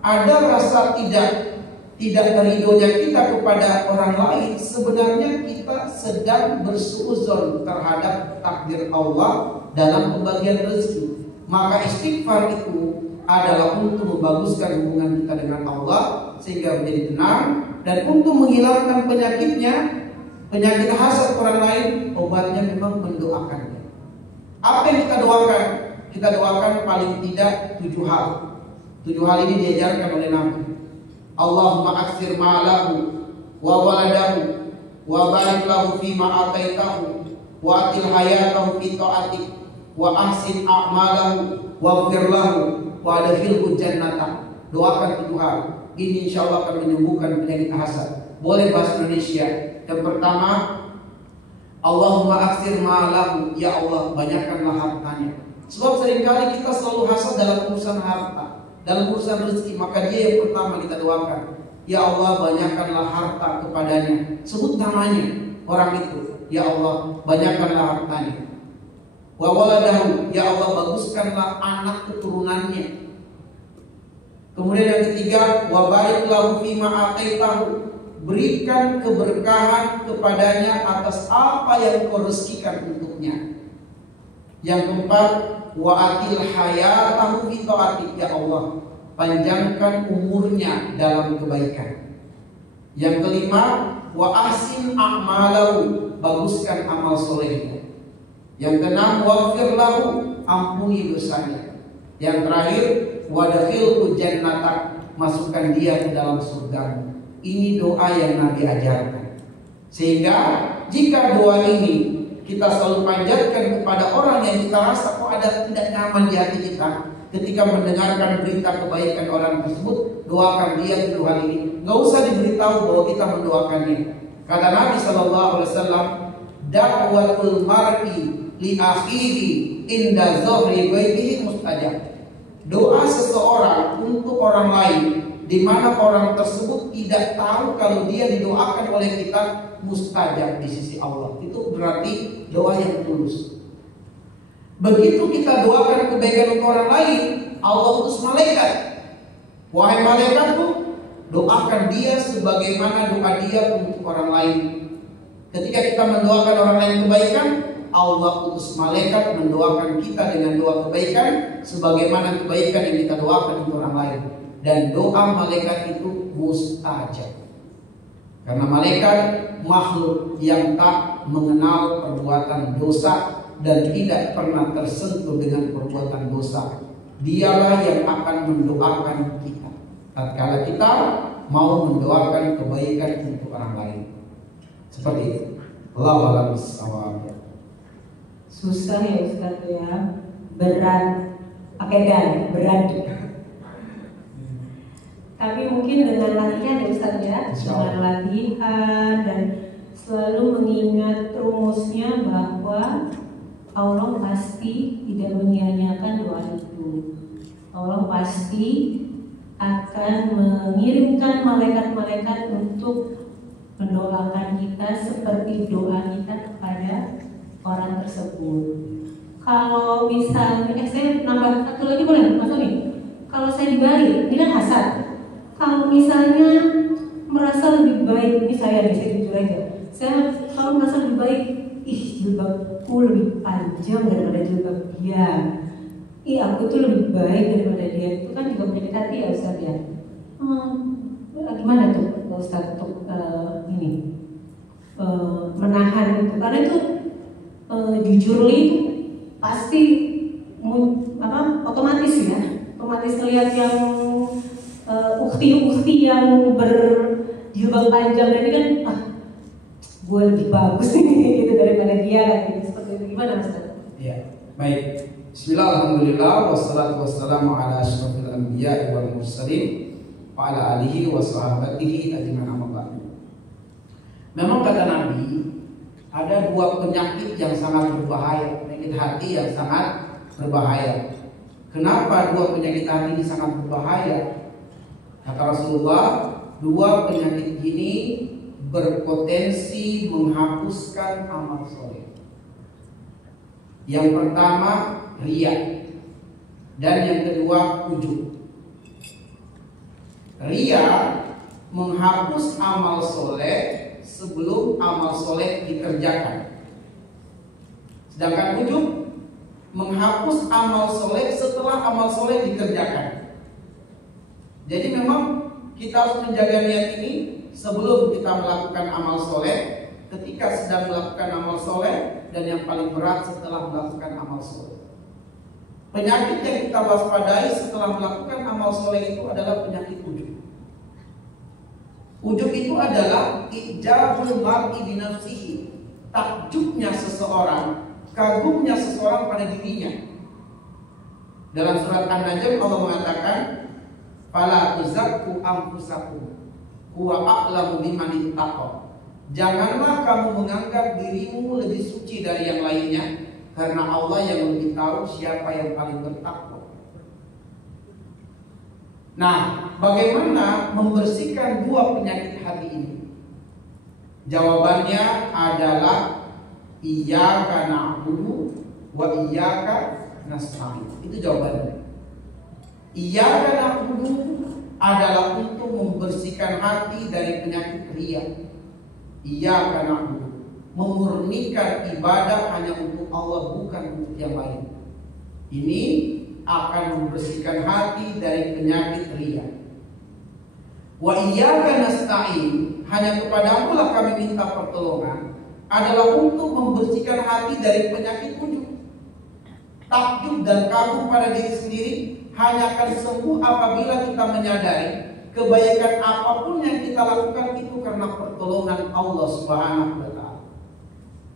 ada rasa tidak ridhonya kita kepada orang lain, sebenarnya kita sedang bersuudzon terhadap takdir Allah dalam pembagian rezeki. Maka istighfar itu adalah untuk membaguskan hubungan kita dengan Allah sehingga menjadi tenang, dan untuk menghilangkan penyakit hasad orang lain, obatnya memang mendoakannya. Apa yang kita doakan? Kita doakan paling tidak 7 hal. 7 hal ini diajarkan oleh Nabi. Allahumma aksir ma'alahu wa waladahu wa barik lahu fima ataitahu wa atil hayatahu fi ta'atik wa ahsin a'malahu wa gfir lahu wa adkhilhu jannata. Doakan 7 hal. Ini insya Allah akan menyembuhkan penyakit hasad. Boleh bahasa Indonesia. Yang pertama, Allahumma aksir ma'alahu, ya Allah banyakkanlah hartanya. Sebab seringkali kita selalu hasad dalam urusan harta, dalam urusan rezeki. Maka dia yang pertama kita doakan, ya Allah banyakkanlah harta kepadanya. Sebut namanya orang itu, ya Allah banyakkanlah hartanya. Wa waladahu, ya Allah baguskanlah anak keturunannya. Kemudian yang ketiga, wa barik lahu fima ataitahu, berikan keberkahan kepadanya atas apa yang kau rezekikan untuknya. Yang keempat, wa atil hayatahu fi ta'atik, ya Allah panjangkan umurnya dalam kebaikan. Yang kelima, wa ahsin a'malahu, baguskan amal solehnya. Yang keenam, waghfir lahu, ampuni dosanya. Yang terakhir, wadkhilhu jannata, masukkan dia ke dalam surga. Ini doa yang Nabi ajarkan. Sehingga jika doa ini kita selalu panjatkan kepada orang yang kita rasa kok ada tidak nyaman di hati kita, ketika mendengarkan berita kebaikan orang tersebut, doakan dia 7 hal ini. Gak usah diberitahu bahwa kita mendoakannya. Kata Nabi SAW, da'watul mar'i li akhihi inda zuhri baitihi mustajab. Doa seseorang untuk orang lain di mana orang tersebut tidak tahu kalau dia didoakan oleh kita, mustajab di sisi Allah. Itu berarti doa yang tulus. Begitu kita doakan kebaikan untuk orang lain, Allah utus malaikat. Wahai malaikatku, doakan dia sebagaimana doa dia untuk orang lain. Ketika kita mendoakan orang lain kebaikan, Allah utus malaikat mendoakan kita dengan doa kebaikan sebagaimana kebaikan yang kita doakan untuk orang lain. Dan doa malaikat itu mustajab, karena malaikat makhluk yang tak mengenal perbuatan dosa dan tidak pernah tersentuh dengan perbuatan dosa. Dialah yang akan mendoakan kita tatkala kita mau mendoakan kebaikan untuk orang lain. Seperti itu. Allahu a'lam bishawab. Susah ya Ustaz ya, berat, pakai dan berat. Tapi mungkin dengan latihan ya Ustaz ya, dengan latihan dan selalu mengingat rumusnya bahwa Allah pasti tidak menyia-nyiakan doa itu. Allah pasti akan mengirimkan malaikat-malaikat untuk mendoakan kita seperti doa kita kepada orang tersebut. Kalau misalnya, saya nambah satu lagi boleh Mas Oni? Kalau saya dibalik, ini kan hasad. Kalau misalnya merasa lebih baik, ini saya jujur aja. Saya kalau merasa lebih baik, jilbabku lebih panjang daripada jilbab dia. Aku tuh lebih baik daripada dia. Itu kan juga penyakit hati ya Ustaz ya. Gimana tuh Ustaz untuk menahan itu? Karena itu jujur itu pasti otomatis ya, otomatis ngelihat yang ukti yang berjilbab panjang ini kan gue lebih bagus nih gitu daripada dia gitu. Seperti itu, gimana Ustaz? Ya, baik. Bismillah, alhamdulillah, wassalatu wassalamu ala asyrafil anbiya wal mursalin wa ala alihi wa sahabatihi ajma'in, amma ba'du. Memang kata Nabi, ada 2 penyakit yang sangat berbahaya, penyakit hati yang sangat berbahaya. Kenapa 2 penyakit hati ini sangat berbahaya? Kata Rasulullah, dua penyakit ini berpotensi menghapuskan amal soleh. Yang pertama riya, dan yang kedua ujub. Riya menghapus amal soleh sebelum amal soleh dikerjakan, sedangkan ujub menghapus amal soleh setelah amal soleh dikerjakan. Jadi memang kita harus menjaga niat ini sebelum kita melakukan amal soleh, ketika sedang melakukan amal soleh, dan yang paling berat setelah melakukan amal soleh. Penyakit yang kita waspadai setelah melakukan amal soleh itu adalah penyakit ujub. Ujub itu adalah ijabul mar'i binafsihi, takjubnya seseorang, kagumnya seseorang pada dirinya. Dalam surat An-Najm Allah mengatakan, fala tuzakku anfusakum huwa a'lamu biman ittaqa. Janganlah kamu menganggap dirimu lebih suci dari yang lainnya, karena Allah yang lebih tahu siapa yang paling bertakwa. Nah, bagaimana membersihkan dua penyakit hati ini? Jawabannya adalah iyyaka na'budu wa iyyaka nasta'in. Itu jawabannya. Iyyaka na'budu adalah untuk membersihkan hati dari penyakit riya. Iyyaka na'budu, memurnikan ibadah hanya untuk Allah, bukan untuk yang lain. Ini akan membersihkan hati dari penyakit riya. Wa iyyaka nasta'in, hanya kepadamu lah kami minta pertolongan, adalah untuk membersihkan hati dari penyakit ujub. Takjub dan kagum pada diri sendiri hanya akan sembuh apabila kita menyadari kebaikan apapun yang kita lakukan itu karena pertolongan Allah Subhanahu wa ta'ala.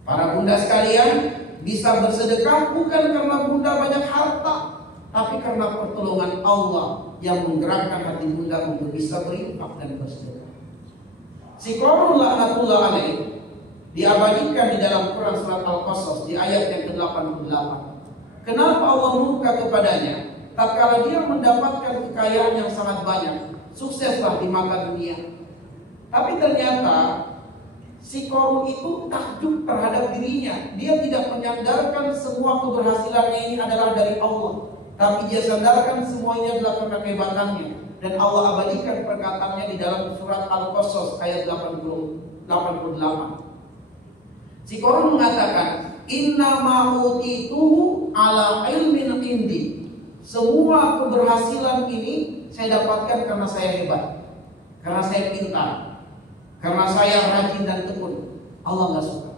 Para bunda sekalian, bisa bersedekah bukan karena bunda banyak harta, tapi karena pertolongan Allah yang menggerakkan hati bunda untuk bisa berinfak dan bersedekah. Si Qarun laknatullah alaih diabadikan di dalam Quran surat Al-Qasas di ayat yang ke-88. Kenapa Allah murka kepadanya? Tatkala dia mendapatkan kekayaan yang sangat banyak, sukseslah di mata dunia. Tapi ternyata si Qarun itu takjub terhadap dirinya. Dia tidak menyandarkan semua keberhasilannya ini adalah dari Allah, tapi dia sandarkan semuanya adalah karena kehebatannya. Dan Allah abadikan perkataannya di dalam surat Al-Qasas ayat 88. Si Qarun mengatakan, inna ma'utituhu ala ilmin indi. Semua keberhasilan ini saya dapatkan karena saya hebat, karena saya pintar, karena saya rajin dan tekun. Allah nggak suka.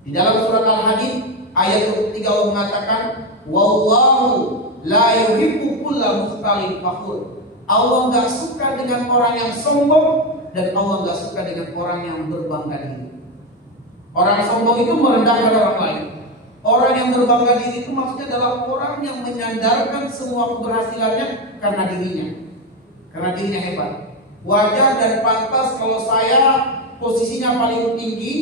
Di dalam surat Al-Hadid ayat ketiga Allah mengatakan, wallahu la yuhibbu kulla mukhtalin fakhur. Allah nggak suka dengan orang yang sombong, dan Allah nggak suka dengan orang yang berbangga diri. Orang sombong itu merendahkan orang lain. Orang yang berbangga diri itu maksudnya adalah orang yang menyandarkan semua keberhasilannya karena dirinya, karena dirinya hebat. Wajar dan pantas kalau saya posisinya paling tinggi,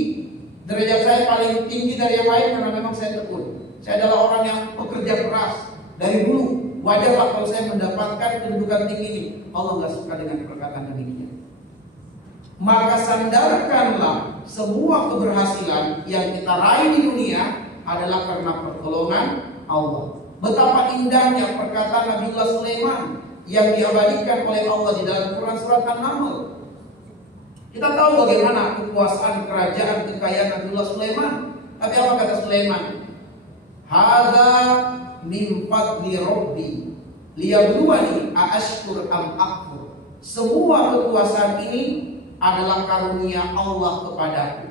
derajat saya paling tinggi dari yang lain karena memang saya tekun. Saya adalah orang yang pekerja keras dari dulu. Wajarlah kalau saya mendapatkan kedudukan tinggi ini. Allah nggak suka dengan perkataan demikian. Maka sandarkanlah semua keberhasilan yang kita raih di dunia adalah karena pertolongan Allah. Betapa indahnya perkataan Nabiullah Sulaiman yang diabadikan oleh Allah di dalam Quran surat An-Naml. Kita tahu bagaimana kekuasaan kerajaan kekayaan Nabiullah Sulaiman. Tapi apa kata Sulaiman? Hadza min fadli rabbi liyabluwani aashkur am akfur. Semua kekuasaan ini adalah karunia Allah kepadaku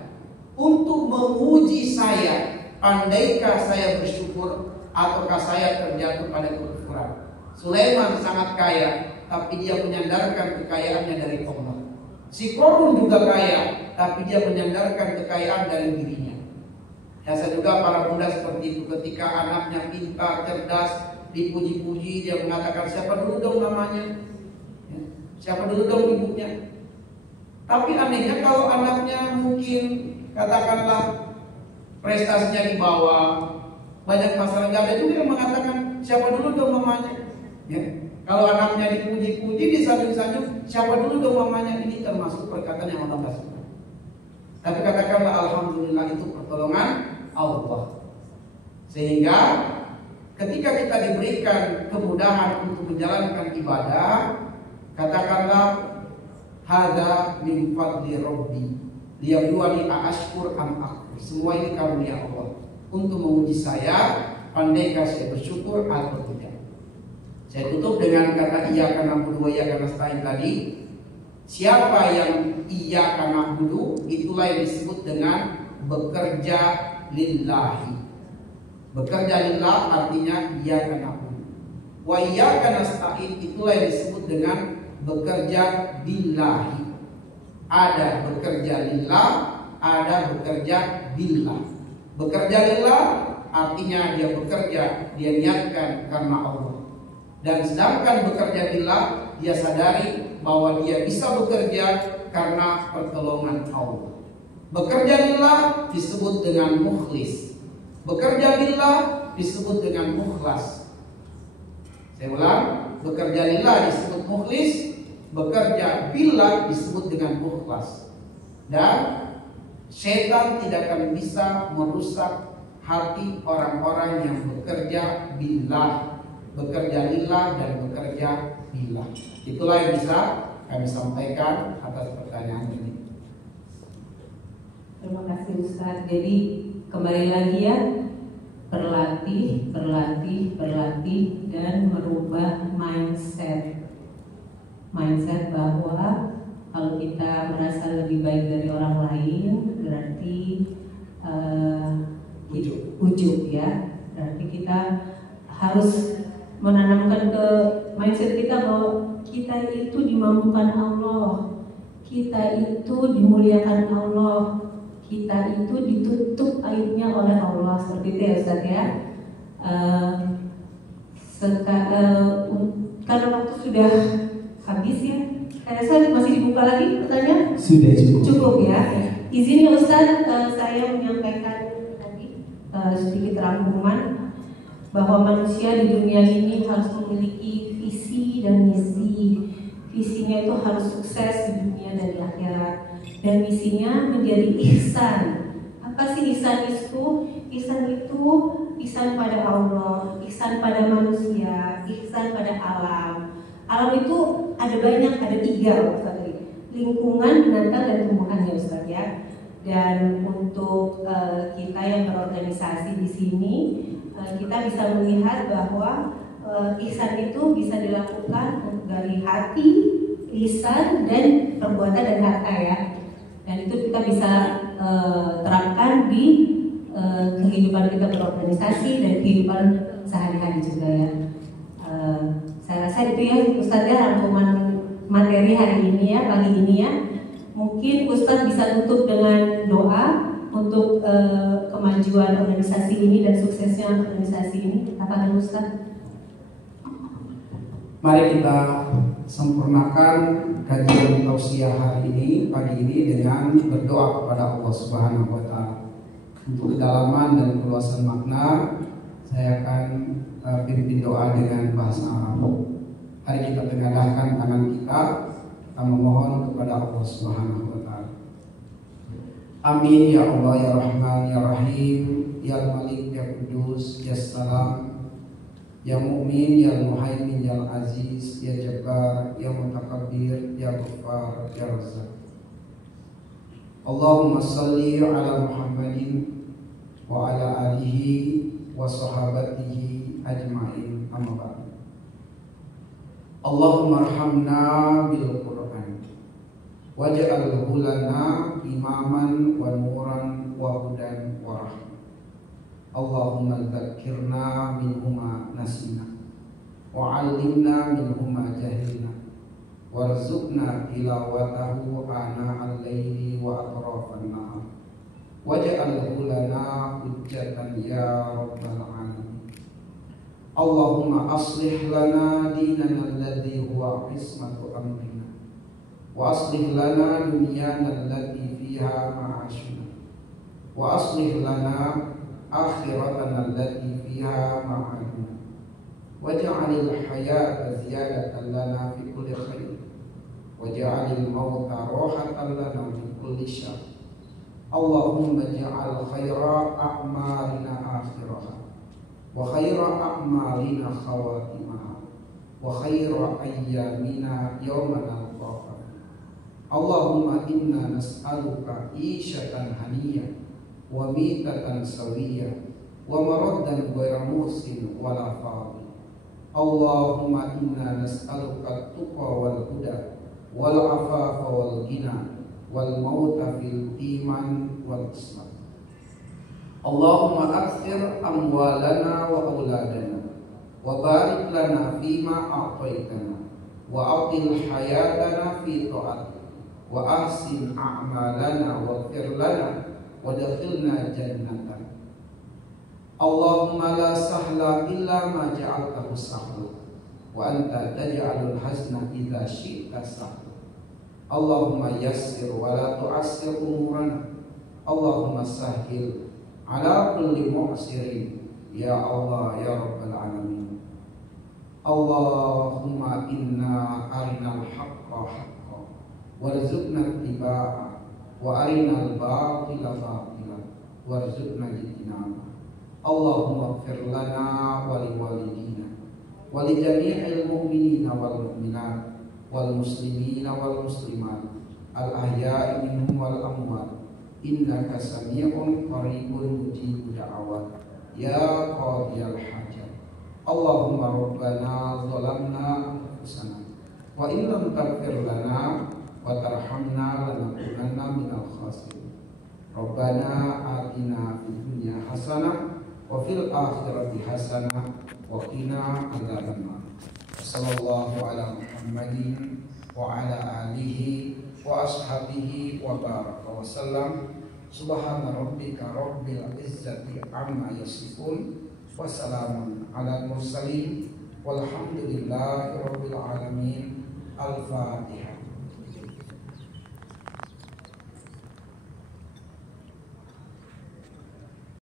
untuk menguji saya. Pandaikah saya bersyukur ataukah saya terjatuh pada kekufuran? Sulaiman sangat kaya, tapi dia menyandarkan kekayaannya dari Allah. Si Qarun juga kaya, tapi dia menyandarkan kekayaan dari dirinya. Biasa juga para bunda seperti itu, ketika anaknya pintar, cerdas, dipuji-puji, dia mengatakan siapa dulu dong namanya, siapa dulu dong ibunya. Tapi anehnya kalau anaknya mungkin katakanlah prestasinya di bawah, banyak masalah, nggak ada juga yang mengatakan siapa dulu dong namanya. Ya. Kalau anaknya dipuji-puji, disanjung-sanjung, siapa dulu dong mamanya, ini termasuk perkataan yang Allah suka. Tapi katakanlah alhamdulillah, itu pertolongan Allah. Sehingga ketika kita diberikan kemudahan untuk menjalankan ibadah, katakanlah hada min fadli rabbi liyabluwani aashkur am akfur. Semua ini karunia Allah untuk menguji saya, pandaikah saya bersyukur atau tidak. Saya tutup dengan kata iyyaka na'budu wa iyyaka nasta'in tadi. Siapa yang iyyaka na'budu, itulah yang disebut dengan bekerja lillahi. Bekerja lillah artinya iyyaka na'budu. Wa iyyaka nasta'in, itulah yang disebut dengan bekerja billahi. Ada bekerja lillah, ada bekerja billah. Bekerja lillah artinya dia bekerja, dia niatkan karena Allah. Dan sedangkan bekerja billah, dia sadari bahwa dia bisa bekerja karena pertolongan Allah. Bekerja lillah disebut dengan mukhlis. Bekerja billah disebut dengan mukhlas. Saya ulang, bekerja lillah disebut mukhlis, bekerja billah disebut dengan mukhlas. Dan setan tidak akan bisa merusak hati orang-orang yang bekerja billah, bekerja lillah dan bekerja billah. Itulah yang bisa kami sampaikan atas pertanyaan ini. Terima kasih Ustaz. Jadi kembali lagi ya, berlatih dan merubah mindset bahwa kalau kita merasa lebih baik dari orang lain berarti ujub ya. Berarti kita harus menanamkan ke mindset kita bahwa kita itu dimampukan Allah, kita itu dimuliakan Allah, kita itu ditutup aibnya oleh Allah, seperti itu ya Ustaz ya. Karena waktu sudah habis ya, saya masih dibuka lagi pertanyaan? Sudah cukup ya. Izin ya Ustaz, saya menyampaikan tadi sedikit rangkuman bahwa manusia di dunia ini harus memiliki visi dan misi. Visinya itu harus sukses di dunia dan di akhirat, dan misinya menjadi ihsan. Apa sih ihsan itu? Ihsan itu ihsan pada Allah, ihsan pada manusia, ihsan pada alam. Alam itu ada banyak, ada 3 Ustaz tadi. Lingkungan, binatang, dan tumbuhan ya Ustaz ya. Dan untuk kita yang berorganisasi di sini, kita bisa melihat bahwa ihsan itu bisa dilakukan dari hati, lisan, dan perbuatan dan harta ya. Dan itu kita bisa terapkan di kehidupan kita berorganisasi dan kehidupan sehari-hari juga ya. Saya rasa itu ya Ustaz ya, rangkuman materi hari ini ya, pagi ini ya. Mungkin Ustaz bisa tutup dengan doa untuk kemajuan organisasi ini dan suksesnya organisasi ini. Apa dengan Ustaz? Mari kita sempurnakan kajian tausiah hari ini, pagi ini, dengan berdoa kepada Allah Subhanahu wa Ta'ala. Untuk kedalaman dan keluasan makna, saya akan pimpin doa dengan bahasa Arab. Hari kita tengadahkan tangan kita memohon kepada Allah Subhanahu wa Ta'ala. Amin ya Allah ya Rahman ya Rahim ya Malik ya Kudus ya Salam ya Mu'min ya Muhaimin ya Aziz ya Jabbar ya Mutakabbir ya Ghaffar ya Razzaq. Allahumma salli ala Muhammadin wa ala alihi wa sahabatihi ajma'in, amma ba'd. Allahumma arhamna bil Qur'an waj'alhu lana imaman wa nuran wa hudan wa rahmah. Allahumma dzakkirna minhuma nasina wa 'allimna minhuma jahilna warzuqna tilawatahu ana al-laili wa atrafan nahar waj'alhu lana hujjatan ya rabbal alamin. Allahumma aslih lana dinana alladhi huwa ismatu amrina wa aslih lana dunyana allati fiha ma'ashuna wa aslih lana akhiratana allati fiha ma'aduna waj'alil hayata ziyadatan lana fi kulli khair, waj'alil mauta rohatan lana min kulli syarr. Allahumma ja'al khaira a'malina akhiraha wa khaira a'malina khawatimaha wa khaira ayyamina yawma nalqaka. Allahumma inna nas'aluka ishatan haniyah wa mitatan sawiyah wa maraddan ghayra musin wala fadhi. Allahumma inna nas'aluka tuqa wal huda wal afafa wal ghina wal mauta fil iman wal islam. Allahumma akthir amwalana wa auladana wa barik lana fima a'taitana wa atil hayatana fi ta'atik wa ahsin a'malana wa ighfir lana wa dakhilna jannatan. Allahumma la sahla illa ma ja'altahu sahla wa anta taj'alul hazna idza syi'ta sahla. Allahumma yassir wa la tu'assir umurana. Allahumma sahhil ala kulli mu'sirin ya Allah ya rabbal alamin. Allahumma inna arinal haqqa haqqa warzuqna ittiba'a wa arinal batila batila warzuqna ijtinaba. Allahumma ighfir lana wa liwalidina wa li jami'il mu'minina wal mu'minat wal muslimina wal muslimat al ahya'i minhum wal amwat innaka sami'un qaribun mujibud da'awat ya qadiyal hajat. Allahumma rabbana zalamna anfusana wa in lam taghfir lana wa tarhamna lanakunanna minal khasirin. Rabbana atina fid dunya hasanah wa fil akhirati hasanah wa qina adzabannar. Sallallahu ala Muhammadin wa ala alihi wa ashabihi wa baraka wa sallam. Subhana rabbika rabbil izzati amma yasifun wa salamun ala mursalin walhamdulillahi rabbil alamin. Al-Fatihah.